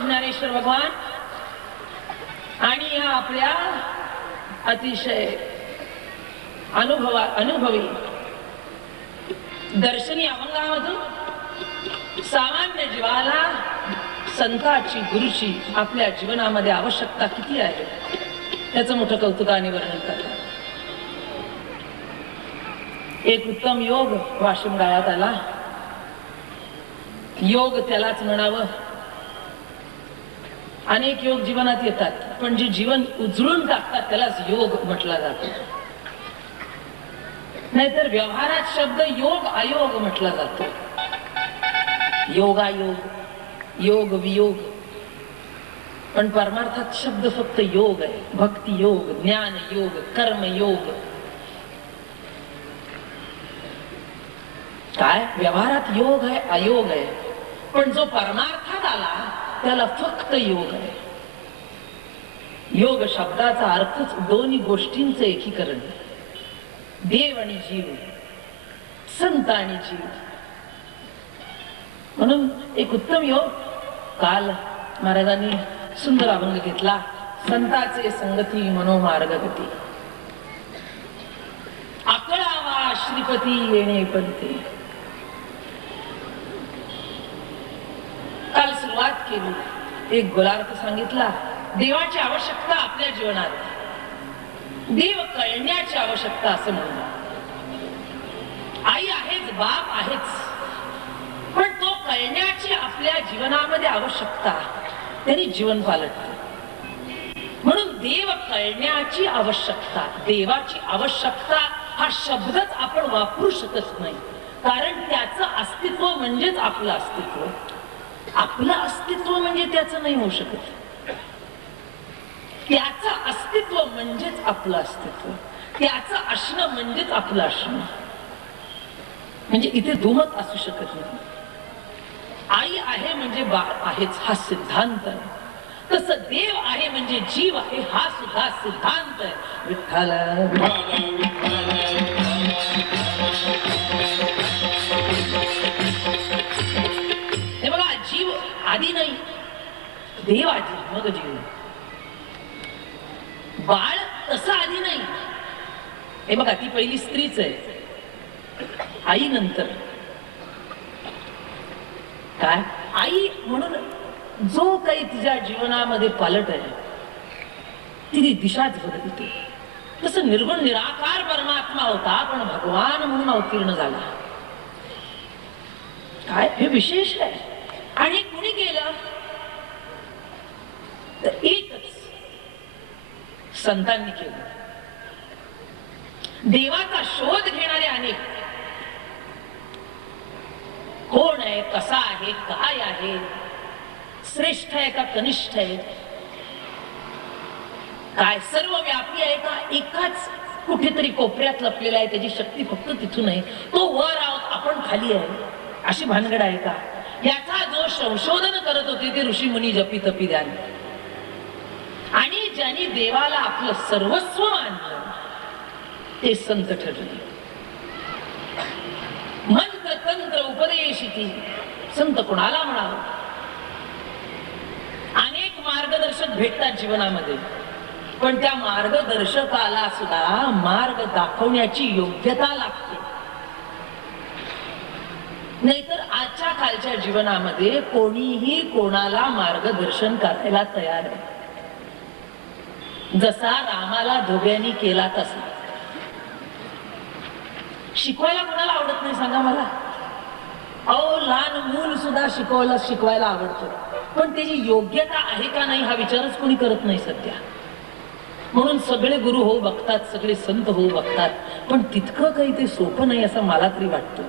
ज्ञानेश्वर भगवान आणि या आपल्या अतिशय अनुभवी दर्शनी अभंगामधून सामान्य जीवाला संताची गुरुची आपल्या जीवनामध्ये आवश्यकता किती आहे त्याचं मोठं कौतुकाने वर्णन करतात. एक उत्तम योग वाशिम गावात आला. योग त्यालाच म्हणावं. अनेक योग जीवनात येतात पण जे जीवन उजळून टाकतात त्यालाच योग म्हटला जातो. नाहीतर व्यवहारात शब्द योग अयोग म्हटला जातो. योगायोग योग वियोग पण परमार्थात शब्द फक्त योग आहे. भक्ती योग, ज्ञान योग, कर्म योग. काय व्यवहारात योग आहे अयोग आहे पण जो परमार्थात आला त्याला फक्त योग आहे. योग शब्दाचा अर्थच दोन्ही गोष्टींचं एकीकरण. देव आणि जीव, संत आणि जीव. म्हणून एक उत्तम योग काल महाराजांनी सुंदर अभंग घेतला. संताचे संगती मनोमार्ग गती, आकळावा श्रीपती येणे पंथी. काल सुरुवात केली, एक गोलार्थ सांगितला. देवाची आवश्यकता आपल्या जीवनात, देव कळण्याची आवश्यकता असं म्हणतात. आई आहेच, बाप आहेच, पण तो कळण्याची आपल्या जीवनामध्ये आवश्यकता, त्यांनी जीवन पालटते. म्हणून देव कळण्याची आवश्यकता, देवाची आवश्यकता हा शब्दच आपण वापरू शकत नाही. कारण त्याचं अस्तित्व म्हणजेच आपलं अस्तित्व. आपलं अस्तित्व म्हणजे त्याचं नाही होऊ शकत. त्याचं अस्तित्व म्हणजेच आपलं अस्तित्व. त्याचं असणं म्हणजेच आपलं असणं. म्हणजे इथे दुमत असू शकत नाही. आई आहे म्हणजे बाप आहेच हा सिद्धांत आहे. तसं देव आहे म्हणजे जीव आहे हा सुद्धा सिद्धांत आहे. विठ्ठल हे बघा, जीव आधी नाही, देव आधी मग जीव. बाळ तसं आधी नाही. हे बघा, ती पहिली स्त्रीच आहे, आई नंतर. काय आई म्हणून जो काही तिच्या जीवनामध्ये पालट आहे तिने दिशाच बदलते. तसं निर्गुण निराकार परमात्मा होता पण भगवान म्हणून अवतीर्ण झाला. काय हे विशेष आहे. आणि कुणी केलं तर एकच, संतांनी केलं. देवाचा शोध घेणारे अनेक, कोण आहे, कसा आहे, काय आहे, श्रेष्ठ आहे का कनिष्ठ आहे, काय सर्व व्यापी आहे का एकाच कुठेतरी कोपऱ्यात लपलेला आहे, त्याची शक्ती फक्त तिथून आहे, तो वर आहोत आपण खाली आहे, अशी भानगड आहे का. याचा जो संशोधन करत होते ते ऋषी मुनी जपी तपी द्याल. आणि ज्यांनी देवाला आपलं सर्वस्व मानलं ते संत ठरले. मंत्र तंत्र उपदेशिती संत कोणाला म्हणावं. अनेक मार्गदर्शक भेटतात जीवनामध्ये पण त्या मार्गदर्शकाला सुद्धा मार्ग दाखवण्याची योग्यता लागते. नाहीतर आजच्या कालच्या जीवनामध्ये कोणीही कोणाला मार्गदर्शन करायला तयार आहे. जसा रामाला धोब्यानी केला तसा. शिकवायला कोणाला आवडत नाही सांगा मला. अहो, लहान मूल सुद्धा शिकवायला आवडतं पण त्याची योग्यता आहे का नाही हा विचारच कोणी करत नाही सध्या. म्हणून सगळे गुरु हो बघतात, सगळे संत हो बघतात पण तितकं काही ते सोपं नाही असं मला तरी वाटतं.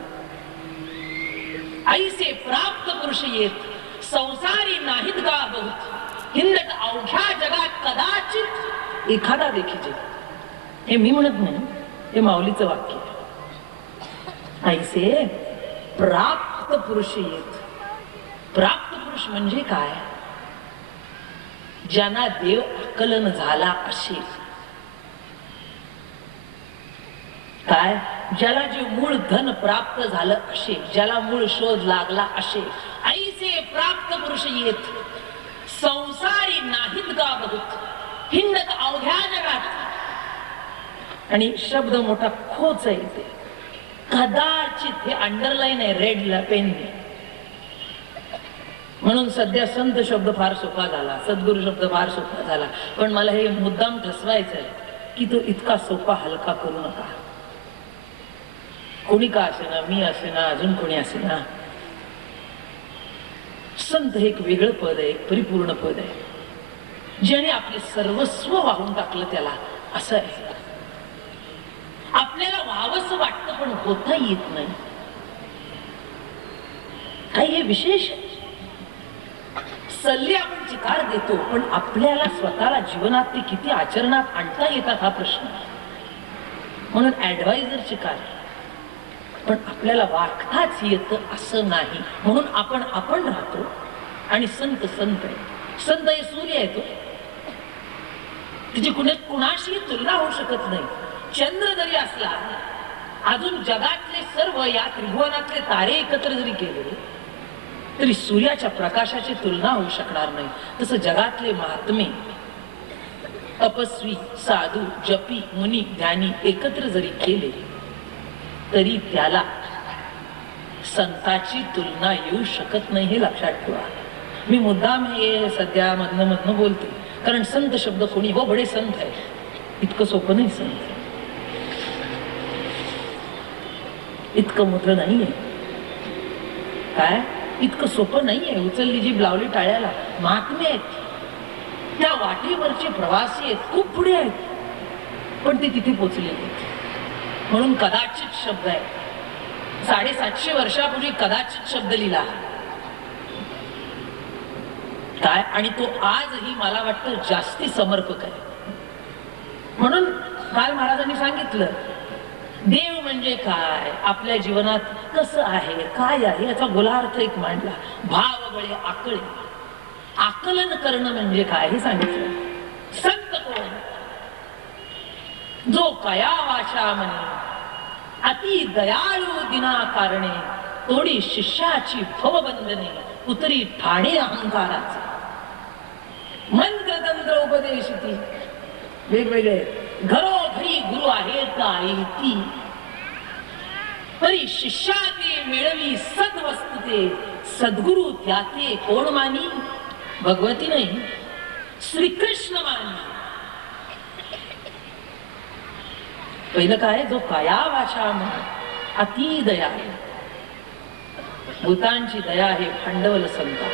ऐसे प्राप्त पुरुष येत संसारी नाहीत का बहुत, हिंदट अवघ्या जगात कदाचित एखादा देखील, हे मी म्हणत नाही, हे माऊलीचं वाक्य आहे. ऐसे प्राप्त पुरुष येत. प्राप्त पुरुष म्हणजे काय? ज्यांना देव आकलन झाला असे. काय? ज्याला जे मूळ धन प्राप्त झालं असे, ज्याला मूळ शोध लागला असे. ऐसे प्राप्त पुरुष येत. संसारी नाहीत गा बहुत, हिंडत अवघ्या जगात. आणि शब्द मोठा खोच आहे इथे. कदाचित, हे अंडरलाईन आहे रेड पेनने. म्हणून सध्या संत शब्द फार सोपा झाला, सद्गुरु शब्द फार सोपा झाला. पण मला हे मुद्दाम ठसवायचं आहे की तो इतका सोपा हलका करू नका. कोणी का असेना, मी असेना, अजून कोणी असेना, संत हे एक वेगळं पद आहे, एक परिपूर्ण पद आहे, ज्याने आपले सर्वस्व वाहून टाकलं त्याला. असं आहे. आपल्याला व्हावंसं वाटतं पण होता येत नाही. काही हे विशेष सल्ले आपण चिकार देतो, पण आपल्याला स्वतःला जीवनात ते किती आचरणात आणता येतात हा प्रश्न. म्हणून ऍडवायझर चिकार, पण आपल्याला वागताच येतं असं नाही. म्हणून आपण आपण राहतो आणि संत संत आहे. संत हे सूर्य आहे, तो तिची कुणाशी तुलना होऊ शकत नाही. चंद्र जरी असला, अजून जगातले सर्व या त्रिभुवनातले तारे एकत्र जरी केले तरी सूर्याच्या प्रकाशाची तुलना होऊ शकणार नाही. तसं जगातले महात्मे, तपस्वी, साधू, जपी, मुनी, ज्ञानी एकत्र जरी केले तरी त्याला संताची तुलना येऊ शकत नाही, हे लक्षात ठेवा. मी मुद्दाम हे सध्या मधनं बोलते, कारण संत शब्द कोणी हो बडे संत आहे इतकं सोपं नाही. संत इतकं मोठं नाहीये. काय? इतकं सोपं नाहीये. उचलली जीभ लावली टाळ्याला. महात्मे आहेत, त्या वाटेवरचे प्रवासी आहेत, खूप पुढे आहेत, पण ते तिथे पोचलेले आहेत. म्हणून कदाचित शब्द आहे. 750 वर्षापूर्वी कदाचित शब्द लिहिला काय, आणि तो आजही मला वाटतं जास्ती समर्पक आहे. म्हणून काल महाराजांनी सांगितलं देव म्हणजे काय, आपल्या जीवनात कसं आहे, काय आहे, याचा गोलार्थ एक मांडला. भाव बळे आकळे. आकलन करणं म्हणजे काय हे सांगितलं. संत कोण? जो कया वाचा म्हणे, अति दयाळू दिना कारणे, तोडी शिष्याची भवबंधने, उतरी ठाणे अहंकाराचे. मंत्रतंत्र उपदेशिती वेगवेगळे, घरोघरी गुरु आहेत आयती, तरी शिष्याते मिळवी सद्वस्तुते, सद्गुरु त्याते कोण मानी? भगवती नाही, श्रीकृष्ण मानी. पहिलं काय? जो काया वाचा म्हणे, अति दया, भूतांची दया हे भांडवल संता.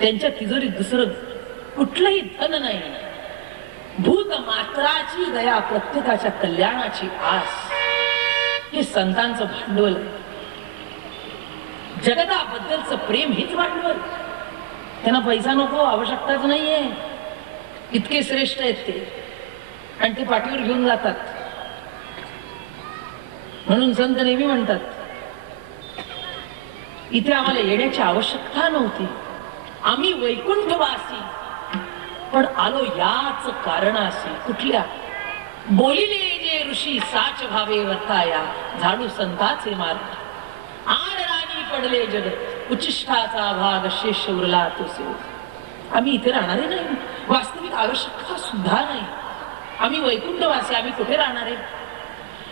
त्यांच्या तिजोरीत दुसरं कुठलंही धन नाही. भूत मात्राची दया, प्रत्येकाच्या कल्याणाची आस, हे संतांचं भांडवल आहे. जगताबद्दलचं प्रेम हेच भांडवल. त्यांना पैसा नको, आवश्यकताच नाहीये, इतके श्रेष्ठ आहेत ते, आणि ते पाठीवर घेऊन जातात. म्हणून संत नेहमी म्हणतात इथे आम्हाला येण्याची आवश्यकता नव्हती, आम्ही वैकुंठवासी, पण आलो याच कारणाशी. कुठल्या? बोलिले जे ऋषी साच भावे वर्ताया, झाडू संताचे मार्ग. आड राणी पडले जगत, उच्चिष्टाचा भाग शेष उरला तो सेव. आम्ही इथे राहणारे नाही, वास्तविक आवश्यकता सुद्धा नाही. आम्ही वैकुंठवासी, आम्ही कुठे राहणार आहे?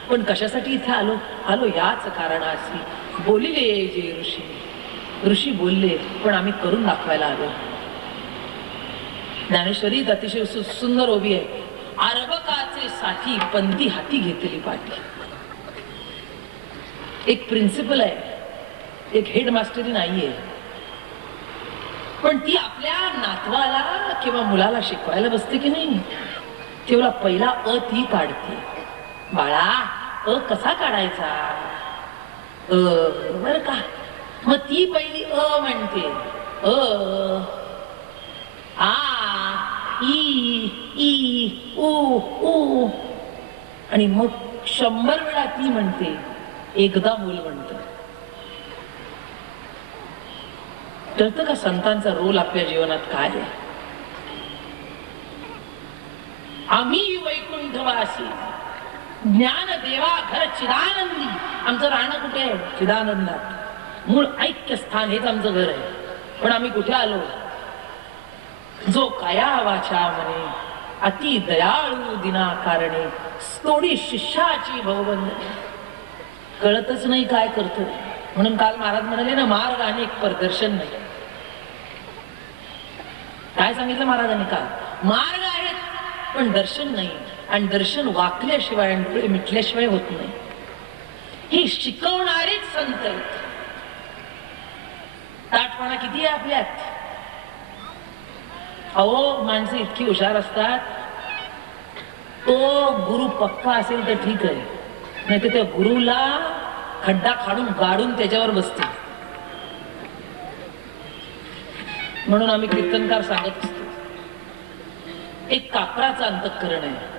पण कशासाठी इथे आलो? आलो याच कारणाशी. बोलिले जे ऋषी, ऋषी बोलले, पण आम्ही करून दाखवायला आलो. ज्ञानेश्वरीत अतिशय सुंदर ओवी आहे. आरबकाचे साठी पंथी हाती घेतली पाठी. एक प्रिन्सिपल आहे, एक हेडमास्टरी नाहीये, पण ती आपल्या नातवाला किंवा मुलाला शिकवायला बसते की नाही, तेवढा पहिला अ ती काढते. बाळा, अ कसा काढायचा? बर का? मग ती पहिली अ म्हणते, अ आ, ई ई ऊ ऊ आणि मग 100 वेळा ती म्हणते, एकदा मूल म्हणतं. कळतं का संतांचा रोल आपल्या जीवनात काय आहे? आम्ही वैकुंठवासी ज्ञान देवा घर चिदानंदी. आमचं राहणं कुठे आहे? चिदानंदात. मूळ ऐक्यस्थान हेच आमचं घर आहे. पण आम्ही कुठे आलो? जो काया वाचा म्हणे अति दयाळू दिना कारणे थोडी शिष्याची भवबंधने. कळतच नाही काय करतो. म्हणून काल महाराज म्हणाले ना, मार्ग आणि एक प्रदर्शन नाही. काय सांगितलं महाराजांनी काल? मार्ग आहेत पण दर्शन नाही. आणि दर्शन वाकल्याशिवाय आणि डोळे मिटल्याशिवाय होत नाही. हे शिकवणारेच संत आहेत. ताठपणा किती आहे आपल्यात? अहो, माणसं इतकी हुशार असतात. तो गुरु पक्का असेल तर ठीक आहे, नाही तर त्या गुरुला खड्डा खाडून गाडून त्याच्यावर बसते. म्हणून आम्ही कीर्तनकार सांगत असतो, एक कापराचं अंतःकरण आहे,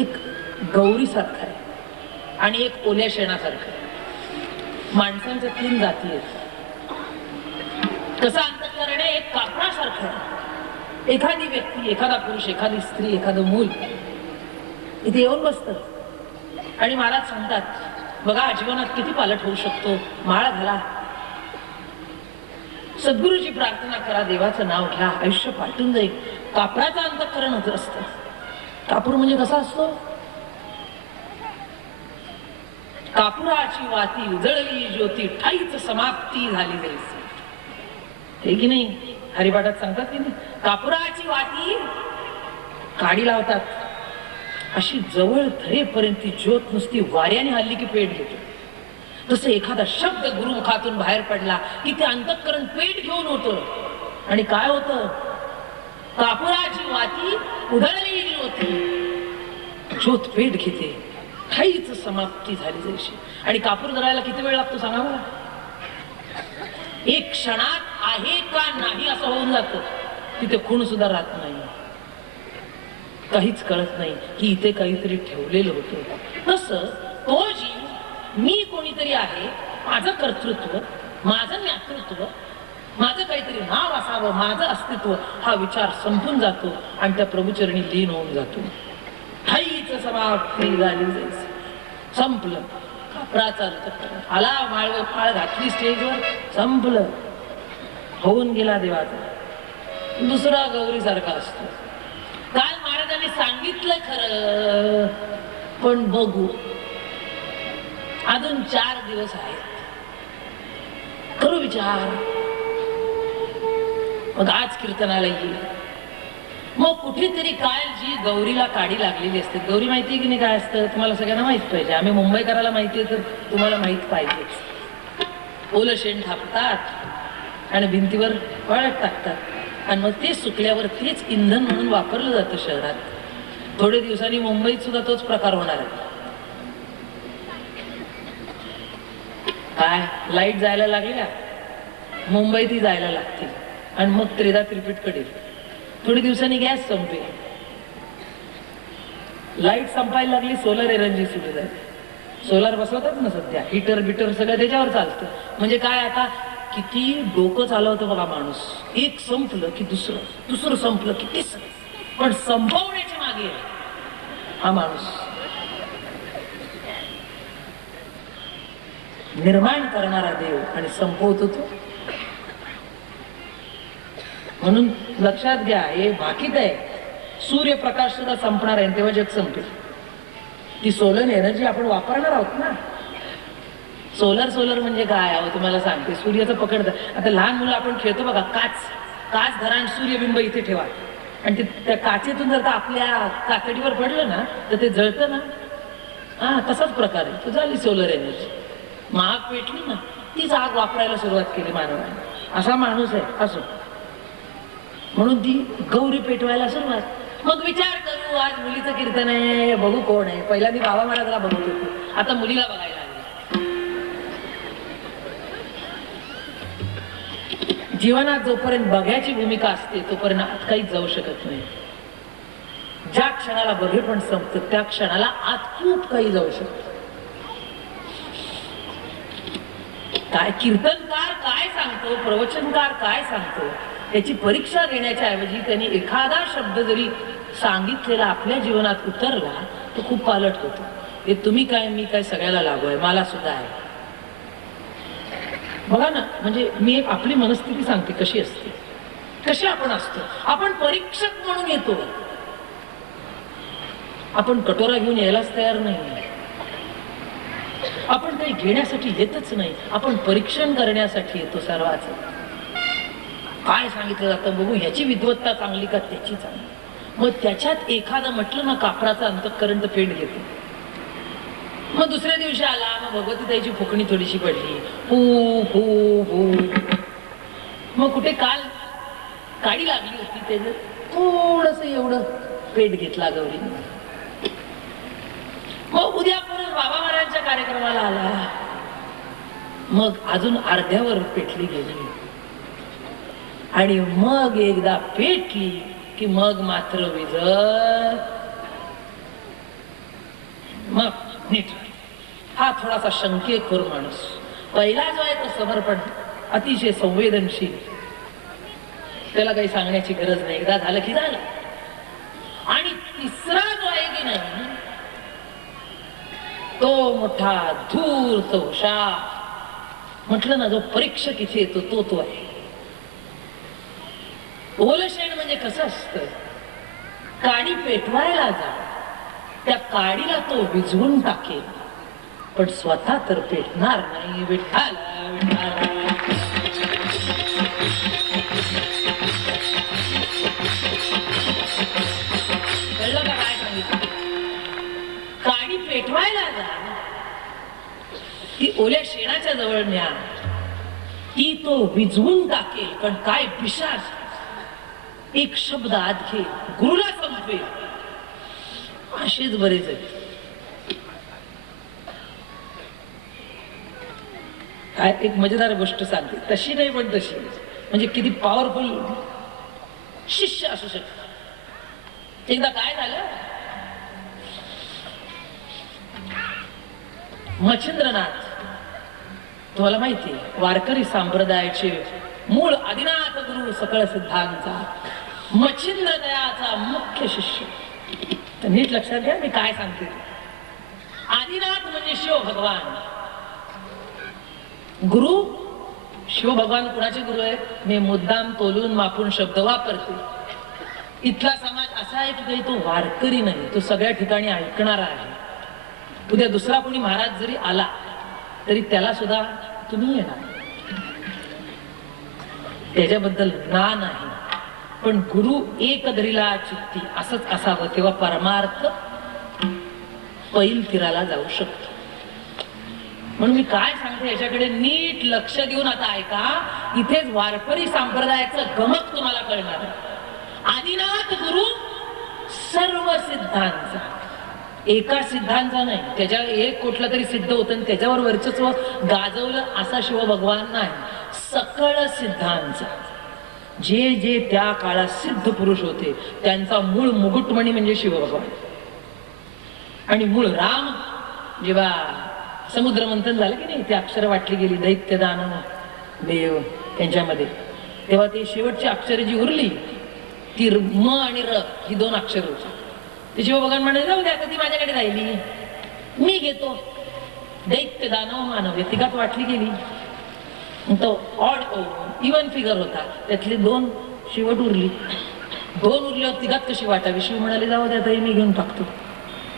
एक गौरी सारखं आहे आणि एक ओल्या शेणासारखं आहे. माणसांच्या 3 जाती आहेत. कसं अंतःकरण आहे? एक कापरासारखं आहे. एखादी व्यक्ती, एखादा पुरुष, एखादी स्त्री, एखादं मूल इथे येऊन बसतं आणि महाराज सांगतात, बघा जीवनात किती पालट होऊ शकतो. माळ घाला, सद्गुरूची प्रार्थना करा, देवाचं नाव घ्या, आयुष्य पालटून जाईल. कापराचं अंतःकरण होत असतं. कापूर म्हणजे कसा असतो? कापुराची वाती उजळली ज्योती ठाईच समाप्ती झाली जायची. हे की नाही? हरिपाठात सांगतात की नाही? कापुराची वाती काडी लावतात, अशी जवळ धरेपर्यंत ज्योत नुसती वाऱ्याने हल्ली की पेट घेते. तसं एखादा शब्द गुरुमुखातून बाहेर पडला की ते अंतःकरण पेट घेऊन होतं. आणि काय होतं? कापुराची वाती उधळली ज्योती, ज्योत पेट घेते, ठाईच समाप्ती झाली जायची. आणि कापूर जळायला किती वेळ लागतो सांगा मला? 1 क्षणात आहे का नाही असं होऊन जातं. तिथे खूण सुद्धा राहत नाही, काहीच कळत नाही की इथे काहीतरी ठेवलेलं होतं. तसं तो जी मी कोणीतरी आहे, माझं कर्तृत्व, माझं ज्ञातृत्व, माझं काहीतरी नाव असावं, माझं अस्तित्व, हा विचार संपून जातो आणि त्या प्रभुचरणी लीन होऊन जातो. ठाईच समाप्ती झाली जायची. संपलं. कापराचा अंतःकरण आला, माळव माळ घातली स्टेजवर, संपलं. होऊन गेला देवाचा. दुसरा गौरी सारखा असतो. काल महाराजांनी सांगितलं खरं, पण बघू, अजून 4 दिवस आहेत, करू विचार. मग आज कीर्तनाला येईल. मग कुठेतरी काल जी गौरीला काडी लागलेली असते, गौरी माहितीये की नाही काय असतं? तुम्हाला सगळ्यांना माहित पाहिजे. आम्ही मुंबईकराला माहितीये तर तुम्हाला माहित पाहिजेच. ओलं शेण थापतात आणि भिंतीवर वाळत टाकतात आणि मग ते सुकल्यावर तेच इंधन म्हणून वापरलं जातं शहरात. थोडे दिवसांनी मुंबईत सुद्धा तोच प्रकार होणार आहे. काय लाईट जायला लागल्या, मुंबईतही जायला लागतील आणि मग त्रिदा त्रिपीट कडेल. थोडी दिवसांनी गॅस संपेल, लाईट संपायला लागली, सोलर एनर्जी सुरू झाली. सोलार बसवतात ना सध्या, हिटर बिटर सगळं त्याच्यावर चालतं. म्हणजे काय, आता किती डोकं चालवतं बघा माणूस. एक संपलं की दुसरं, दुसरं संपलं की तिसरं, पण संपवण्याच्या मागे हा माणूस. निर्माण करणारा देव आणि संपवतो तो. म्हणून लक्षात घ्या, हे भाकीत आहे. सूर्यप्रकाश सुद्धा संपणार आहे तेव्हा जग संपेल. ती सोलर एनर्जी आपण वापरणार आहोत ना. सोलर म्हणजे काय आहे तुम्हाला सांगते. सूर्याचं पकडतं. आता लहान मुलं आपण खेळतो बघा, काच धरा आणि सूर्यबिंब इथे ठेवा आणि त्या काचेतून जर का आपल्या कातडीवर पडलं ना तर ते जळतं ना. हा, तसाच प्रकार आहे. तो झाली सोलर एनर्जी. महाग पेटली ना, तीच आग वापरायला सुरुवात केली मानवाने. असा माणूस आहे असो. म्हणून ती गौरी पेटवायला सुरुवात. मग विचार करू, आज मुलीचं कीर्तन आहे, बघू कोण आहे. पहिला मी बाबा महाराजाला बघत होतो, आता मुलीला बघायला लागले. जीवनात जोपर्यंत बघ्याची भूमिका असते तोपर्यंत आत काहीच जाऊ शकत नाही. ज्या क्षणाला बघेपण संपतं त्या क्षणाला आत खूप काही जाऊ शकत. काय कीर्तनकार काय सांगतो, प्रवचनकार काय सांगतो, त्याची परीक्षा घेण्याच्या ऐवजी त्यांनी एखादा शब्द जरी सांगितलेला आपल्या जीवनात उतरला तो खूप पालट होतो. हे तुम्ही काय मी काय सगळ्याला लागू आहे, मला सुद्धा आहे. बघा ना, म्हणजे मी एक आपली मनस्थिती सांगते कशी असते, कशी आपण असतो. आपण परीक्षक म्हणून येतो, आपण कटोरा घेऊन यायलाच तयार नाही. आपण काही घेण्यासाठी येतच नाही, आपण परीक्षण करण्यासाठी येतो. सर्वांचं काय सांगितलं जातं बघू, ह्याची विद्वत्ता चांगली का त्याची चांगली. मग त्याच्यात एखादं म्हटलं ना कापराचा अंतःकरण पेट घेतो. मग दुसऱ्या दिवशी आला, मग भगवती ताईची फुकणी थोडीशी पडली, हू हू हू. मग कुठे काल काडी लागली होती, त्याचं थोडस एवढं पेट घेतला गौरी. मग उद्या परत बाबा महाराजांच्या कार्यक्रमाला आला, मग अजून अर्ध्यावर पेटली गेली. आणि मग एकदा पेटली की मग मात्र विजत. मग नीट. हा थोडासा शंकेखोर माणूस. पहिला जो आहे तो समर्पण, अतिशय संवेदनशील, त्याला काही सांगण्याची गरज नाही, एकदा झालं की झालं. आणि तिसरा जो आहे की नाही तो मोठा धूर्त हुशार, म्हटलं ना जो परीक्षक इथे येतो तो आहे. ओलशेण म्हणजे कसं असतं, काडी पेटवायला जा, त्या काडीला तो विझवून टाकेल पण स्वतः तर पेटणार नाही. विठ्ठल कळलं का काय सांगितलं? काडी पेटवायला जा, ती ओल्या शेणाच्या जवळ न्या, ती तो विझवून टाकेल पण काय पिशाच एक शब्द आत घे, गुरुला संपवेल. असेच बरेच आहेत. काय एक मजेदार गोष्ट सांगते, तशी नाही पण तशी, म्हणजे किती पॉवरफुल शिष्य असू शकतो. एकदा काय झालं, मच्छिंद्रनाथ तुम्हाला माहिती आहे, वारकरी संप्रदायाचे मूळ आदिनाथ गुरु सकळ सिद्धांचा मच्छिंद्रदयाचा मुख्य शिष्य. तर नीट लक्षात घ्या मी काय सांगते. आदिनाथ म्हणजे शिव भगवान. गुरु शिव भगवान कुणाचे गुरु आहेत, मी मुद्दाम तोलून मापून शब्द वापरते. इथला समाज असा आहे की काही तो वारकरी नाही, तो सगळ्या ठिकाणी ऐकणारा आहे. उद्या दुसरा कोणी महाराज जरी आला तरी त्याला सुद्धा तुम्ही येणार, त्याच्याबद्दल ना नाही. पण गुरु एक धरीला चित्ती असंच असावं, तेव्हा परमार्थ पैल तीराला जाऊ शकतो. म्हणून मी काय सांगते याच्याकडे नीट लक्ष देऊन आता ऐका. इथेच वारकरी संप्रदायाचं गमक तुम्हाला कळणार. आदिनाथ गुरु सर्व सिद्धांचा, एका सिद्धांचा नाही, त्याच्या एक कुठला तरी सिद्ध होतं आणि त्याच्यावर वर्चस्व गाजवलं असा शिव भगवान नाही. सकळ सिद्धांचा, जे जे त्या काळात सिद्ध पुरुष होते त्यांचा मूळ मुकुटमणी म्हणजे शिव भगवान. आणि मूळ राम जेव्हा समुद्र मंथन झालं की नाही, ती अक्षर वाटली गेली दैत्य दानव देव त्यांच्यामध्ये, तेव्हा ती शेवटची अक्षरे जी उरली ती म आणि र ही दोन अक्षर होती. ते शिव भगवान म्हणाले जाऊ द्या, आता ती माझ्याकडे राहिली, मी घेतो. दैत्य दानव मानव या तिघात वाटली गेली. तो ऑड इवन फिगर होता, त्यातली दोन शेवट उरली. दोन उरल्यावर तिघात कशी वाटावी? शिव म्हणाले जाऊ द्या ताई मी घेऊन टाकतो.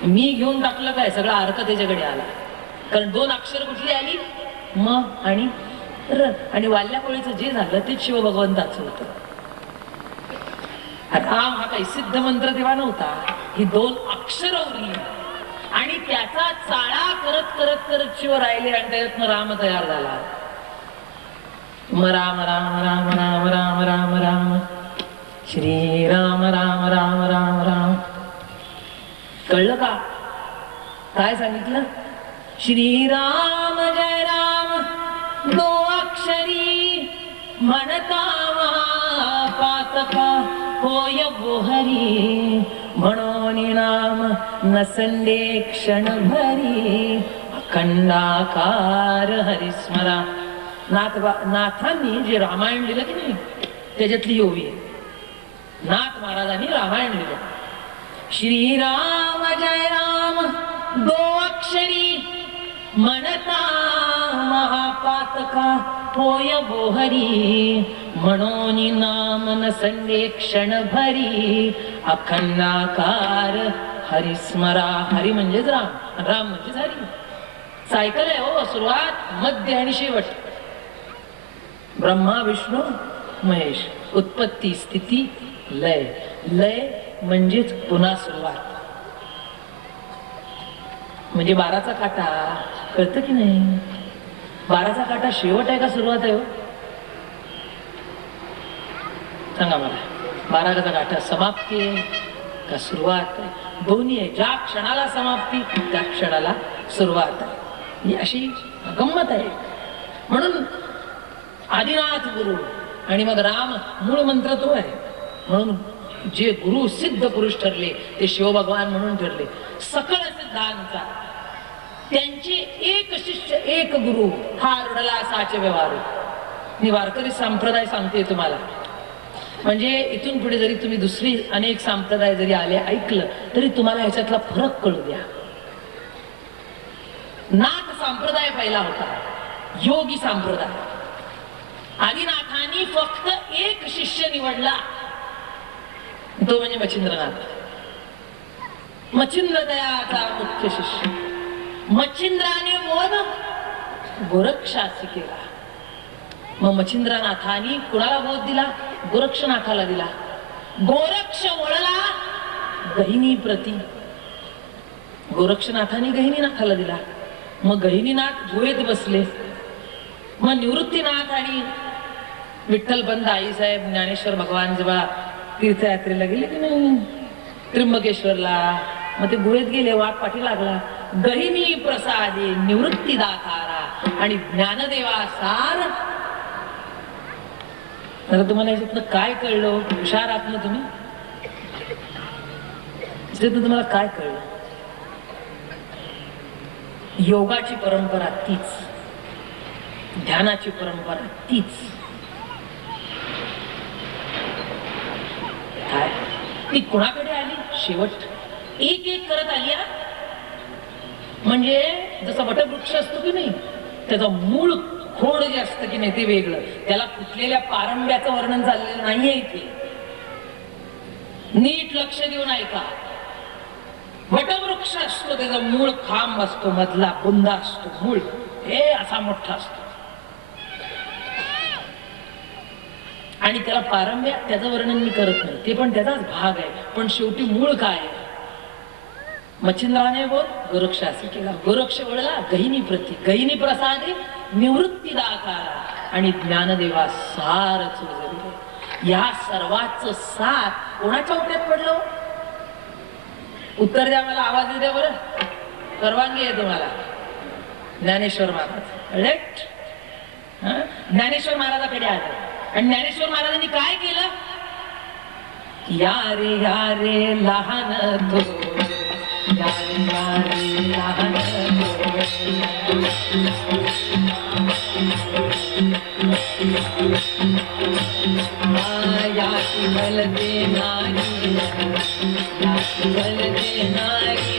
मी घेऊन टाकलं काय, सगळा अर्थ त्याच्याकडे आला. कारण दोन अक्षर कुठली आली, म आणि र. आणि वाल्या कोळीचं जे झालं ते शिव भगवंताचं होतं. राम हा काही सिद्ध मंत्र तेव्हा नव्हता, ही दोन अक्षर उरली आणि त्याचा चाळा करत करत करत शिव राहिले आणि त्याच्यातनं राम तयार झाला. राम राम राम राम राम राम राम श्री राम राम राम राम राम. कळलं का काय सांगितलं? श्रीराम जय राम दो अक्षरी म्हणता पातका होय बोहरी म्हणून नाम नसंडे क्षण भरी अखंडाकार हरिस्मरा. नाथांनी जे रामायण लिहिलं की नाही त्याच्यातली ओवी आहे. नाथ महाराजांनी रामायण लिहिलं. श्रीराम जय राम दो अक्षरी म्हणता महापातका होय बोहरी म्हणून नाम नसंडे क्षण भरी अखंडाकार हरिस्मरा. हरी म्हणजेच राम, राम म्हणजेच हरी. सायकल आहे हो, सुरुवात मध्य आणि शेवट. ब्रह्मा विष्णू महेश, उत्पत्ती स्थिती लय. लय म्हणजेच पुन्हा सुरुवात. म्हणजे 12चा काटा कळतं की नाही? 12चा काटा शेवट आहे का सुरुवात आहे हो? सांगा मला. 12चा काटा समाप्ती आहे का सुरुवात आहे? दोन्ही आहे. ज्या क्षणाला समाप्ती त्या क्षणाला सुरुवात आहे. ही अशी गंमत आहे. म्हणून आदिनाथ गुरु आणि मग राम मूळ मंत्र तो आहे. म्हणून जे गुरु सिद्ध पुरुष ठरले ते शिवभगवान म्हणून ठरले. सकळ सिद्धांचा त्यांचे एक शिष्य एक गुरु हा रुडला साचे व्यवहार. मी वारकरी संप्रदाय सांगते तुम्हाला. म्हणजे इथून पुढे जरी तुम्ही दुसरी अनेक संप्रदाय जरी आले ऐकलं तरी तुम्हाला ह्याच्यातला फरक कळू द्या. नाथ संप्रदाय पहिला होता, योगी संप्रदाय. आदिनाथांनी फक्त एक शिष्य निवडला, तो म्हणजे मच्छिंद्रनाथ. मच्छिंद्र दयाचा मुख्य शिष्य. मच्छिंद्राने बोध गोरक्षासी केला. मग मच्छिंद्रनाथांनी कुणाला बोध दिला? गोरक्षनाथाला दिला. गोरक्ष वळला गहिनी प्रती. गोरक्षनाथांनी गहिनीनाथाला दिला. मग गहिनीनाथ गुहेत बसले. मग निवृत्तीनाथ आणि विठ्ठलपंत आईसाहेब ज्ञानेश्वर भगवान जेव्हा तीर्थयात्रेला गेले की नाही त्र्यंबकेश्वरला, मग ते गुहेत गेले. वाट पाठी लागला. गहिनी प्रसादे निवृत्ती दातारा आणि ज्ञानदेवा सार. तर तुम्हाला याच्यातनं काय कळलं? हुशार आहात ना तुम्ही? याच्यातनं तुम्हाला काय कळलं? योगाची परंपरा तीच, ध्यानाची परंपरा तीच. काय ती कुणाकडे आली? शेवट एक एक करत आली. म्हणजे जसा वटवृक्ष असतो की नाही त्याचा मूळ खोड जे असतं की नाही ते वेगळं. त्याला फुटलेल्या पारंब्याचं वर्णन झालेलं नाहीये इथे. नीट लक्ष देऊन ऐका. वटवृक्ष असतो त्याचा मूळ खांब असतो, मधला बुंदा असतो, मूळ हे असा मोठा असतो आणि त्याला पारंब्या त्याचं वर्णन मी करत नाही, ते पण त्याचाच भाग आहे. पण शेवटी मूळ काय आहे? मच्छिंद्राने बोल गोरक्षासी केला. गोरक्ष वळला गहिनी प्रती. गहिनी प्रसादे निवृत्ती दातारा आणि ज्ञानदेवा सारच उजळले. या सर्वांचं सार कोणाच्या उपयोग पडलं? उत्तर द्या मला, आवाज द्या बरं. परवानगी आहे तुम्हाला. ज्ञानेश्वर महाराज. राईट. ज्ञानेश्वर महाराजाकडे आले आणि ज्ञानेश्वर महाराजांनी काय केलं? या रे लहान थोर, या रे लहान या बलते नाही, या बलते नाही.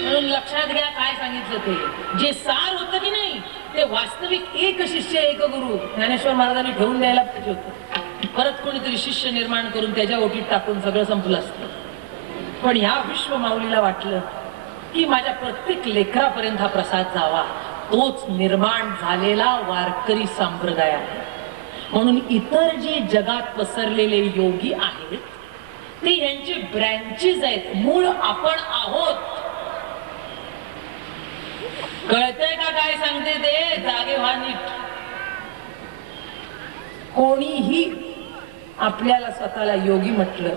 म्हणून लक्षात घ्या काय सांगितलं ते. जे सार होतं की नाही ते वास्तविक एक शिष्य एक गुरु ज्ञानेश्वर महाराजांनी ठेवून द्यायला पाहिजे होतं. परत कोणीतरी शिष्य निर्माण करून त्याच्या ओटीत टाकून सगळं संपलं असतं. पण ह्या विश्व माऊलीला वाटलं की माझ्या प्रत्येक लेकरापर्यंत हा प्रसाद जावा. तोच निर्माण झालेला वारकरी संप्रदाय आहे. म्हणून इतर जे जगात पसरलेले योगी आहेत ते यांचे ब्रँचेस आहेत. मूळ आपण आहोत. कळतंय का काय सांगते ते? जागे व्हा नीट. कोणीही आपल्याला स्वतःला योगी म्हटलं,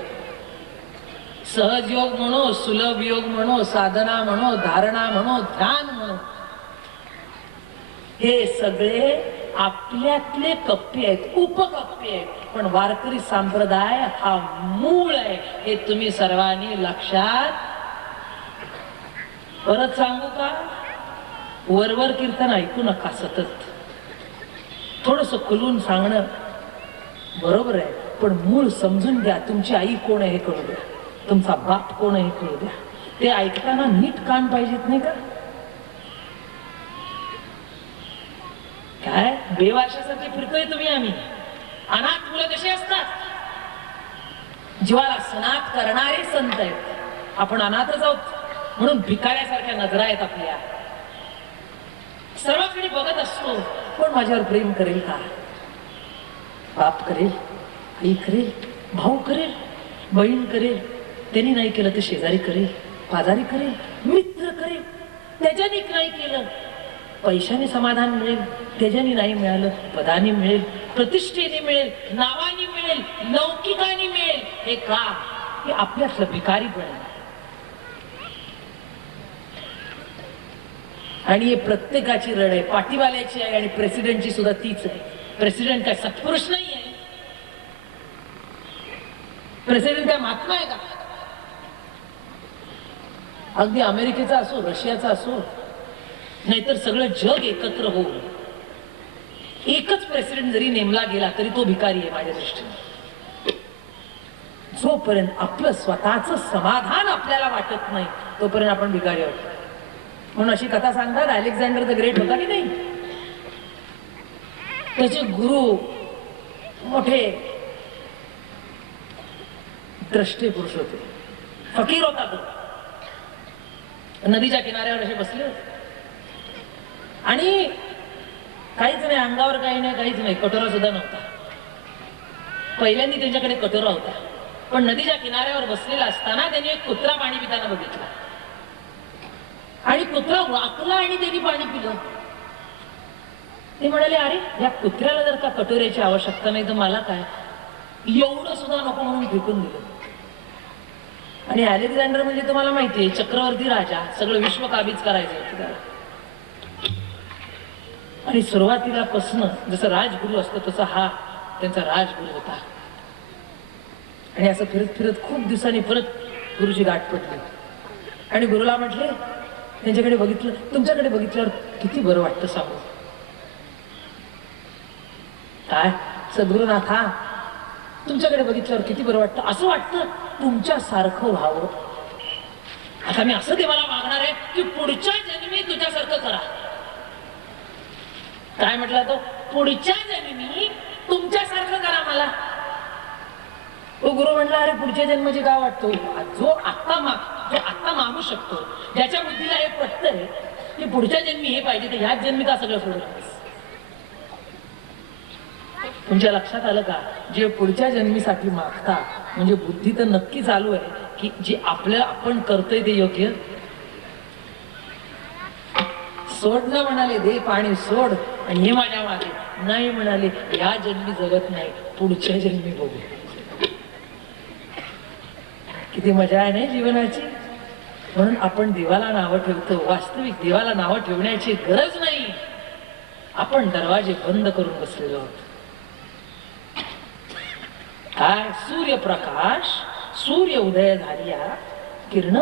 सहज योग म्हणो, सुलभ योग म्हणो, साधना म्हणो, धारणा म्हणो, ध्यान म्हणो, हे सगळे आपल्यातले कप्पे आहेत, उपकप्पे आहेत. पण वारकरी संप्रदाय हा मूळ आहे. हे तुम्ही सर्वांनी लक्षात. परत सांगू का? वरवर कीर्तन ऐकू नका सतत. थोडस खुलून सांगणं बरोबर आहे, पण मूळ समजून घ्या. तुमची आई कोण आहे हे कळू द्या, तुमचा बाप कोण आहे हे कळू द्या. ते ऐकताना नीट कान पाहिजेत नाही का? काय बेवारशासारखे फिरतोय तुम्ही आम्ही? अनाथ मुलं कशी असतात? जीवाला सनात करणारे संत आहेत. आपण अनाथच आहोत म्हणून भिकाऱ्यासारख्या नजरा आहेत आपल्या. सर्वांकडे बघत असतो, पण माझ्यावर प्रेम करेल का? बाप करेल, आई करेल, भाऊ करेल, बहीण करेल, त्यांनी नाही केलं तर शेजारी करेल, पाजारी करेल, मित्र करेल, त्याच्याने नाही केलं पैशाने समाधान मिळेल, त्याच्याने नाही मिळालं पदाने मिळेल, प्रतिष्ठेने मिळेल, नावाने मिळेल, लौकिकाने मिळेल. हे का? हे आपल्यातलं भिकारी पण आहे. आणि हे प्रत्येकाची रड आहे. पाटीवाल्याची आहे आणि प्रेसिडेंटची सुद्धा तीच आहे. प्रेसिडेंट काय सत्पुरुष नाही आहे? प्रेसिडेंट काय महात्मा आहे का? अगदी अमेरिकेचा असो, रशियाचा असो, नाहीतर सगळं जग एकत्र होऊन एकच प्रेसिडेंट जरी नेमला गेला तरी तो भिकारी आहे माझ्या दृष्टीने. जोपर्यंत आपलं स्वतःच समाधान आपल्याला वाटत नाही तोपर्यंत आपण भिकारी आहोत. म्हणून अशी कथा सांगतात, अलेक्झांडर द ग्रेट होता की नाही, त्याचे गुरु मोठे द्रष्टे पुरुष होते. फकीर होता तो. नदीच्या किनाऱ्यावर असे बसले होते आणि काहीच नाही, अंगावर काही नाही, काहीच नाही, कटोरा सुद्धा नव्हता. पहिल्यांदा त्यांच्याकडे कटोरा होता, पण नदीच्या किनाऱ्यावर बसलेला असताना त्यांनी एक कुत्रा पाणी पिताना बघितला आणि कुत्रा वाकला आणि त्यांनी पाणी पिलं. ते म्हणाले, अरे या कुत्र्याला जर का कटोऱ्याची आवश्यकता नाही तर मला काय, एवढं सुद्धा नको म्हणून फेकून दिलं. आणि अलेक्झांडर म्हणजे तुम्हाला माहितीये चक्रवर्ती राजा, सगळं विश्व काबीज करायचं होतं त्याला. आणि सुरुवातीला पासून जसं राजगुरू असतो तसा हा त्यांचा राजगुरू होता. आणि असं फिरत फिरत खूप दिवसांनी परत गुरुची गाठ पडली आणि गुरुला म्हटले, त्यांच्याकडे बघितलं, तुमच्याकडे बघितल्यावर किती बरं वाटतं सांगू. काय सद्गुरुनाथा, तुमच्याकडे बघितल्यावर किती बरं वाटतं, असं वाटतं तुमच्यासारखं व्हावं. आता मी असं देवाला मागणार आहे की पुढच्या जन्मी तुझ्यासारखं करा. काय म्हटलं तो? पुढच्या जन्मी तुमच्यासारखं करा मला. तो गुरु म्हटला, अरे पुढच्या जन्माची काय वाटतो? जो आता मागू शकतो, ज्याच्या बुद्धीला हे पटतंय की पुढच्या जन्मी हे पाहिजे, तर ह्याच जन्मी का सगळं सोडलं? तुमच्या लक्षात आलं का? जे पुढच्या जन्मीसाठी मागता म्हणजे बुद्धी तर नक्की चालू आहे की जे आपण करतोय ते योग्य. सोड ना म्हणाले, दे पाणी सोड आणि हे माझ्या मागे. नाही म्हणाले, या जन्मी जगत नाही, पुढच्या जन्मी बघू. किती मजा आहे नाही जीवनाची. म्हणून आपण देवाला नावं ठेवतो. वास्तविक देवाला नावं ठेवण्याची गरज नाही. आपण दरवाजे बंद करून बसलेलो आहोत. काय सूर्यप्रकाश, सूर्य उदय झाल्या, किरण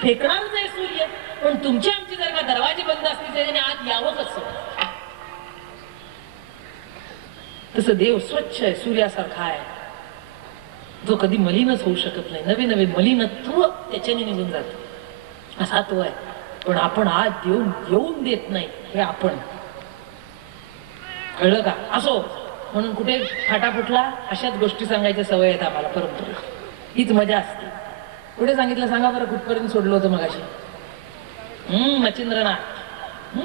फेकणारच आहे सूर्य. पण तुमची आमची जर का दरवाजे बंद असतील त्याने आत यावं कसं? तसं देव स्वच्छ आहे, सूर्यासारखा आहे, जो कधी मलिनच होऊ शकत नाही. नवे नवे मलिनत्व त्याच्याने निघून जात, असा तो आहे. पण आपण आत येऊन देत नाही, हे आपण. कळलं का? असो, म्हणून कुठे फाटा फुटला अशाच गोष्टी सांगायच्या सवय आहेत आम्हाला परंपरेत. हीच मजा असते. कुठे सांगितलं सांगा बरं, कुठपर्यंत सोडलं होतं मगाशी? मच्छिंद्रनाथ,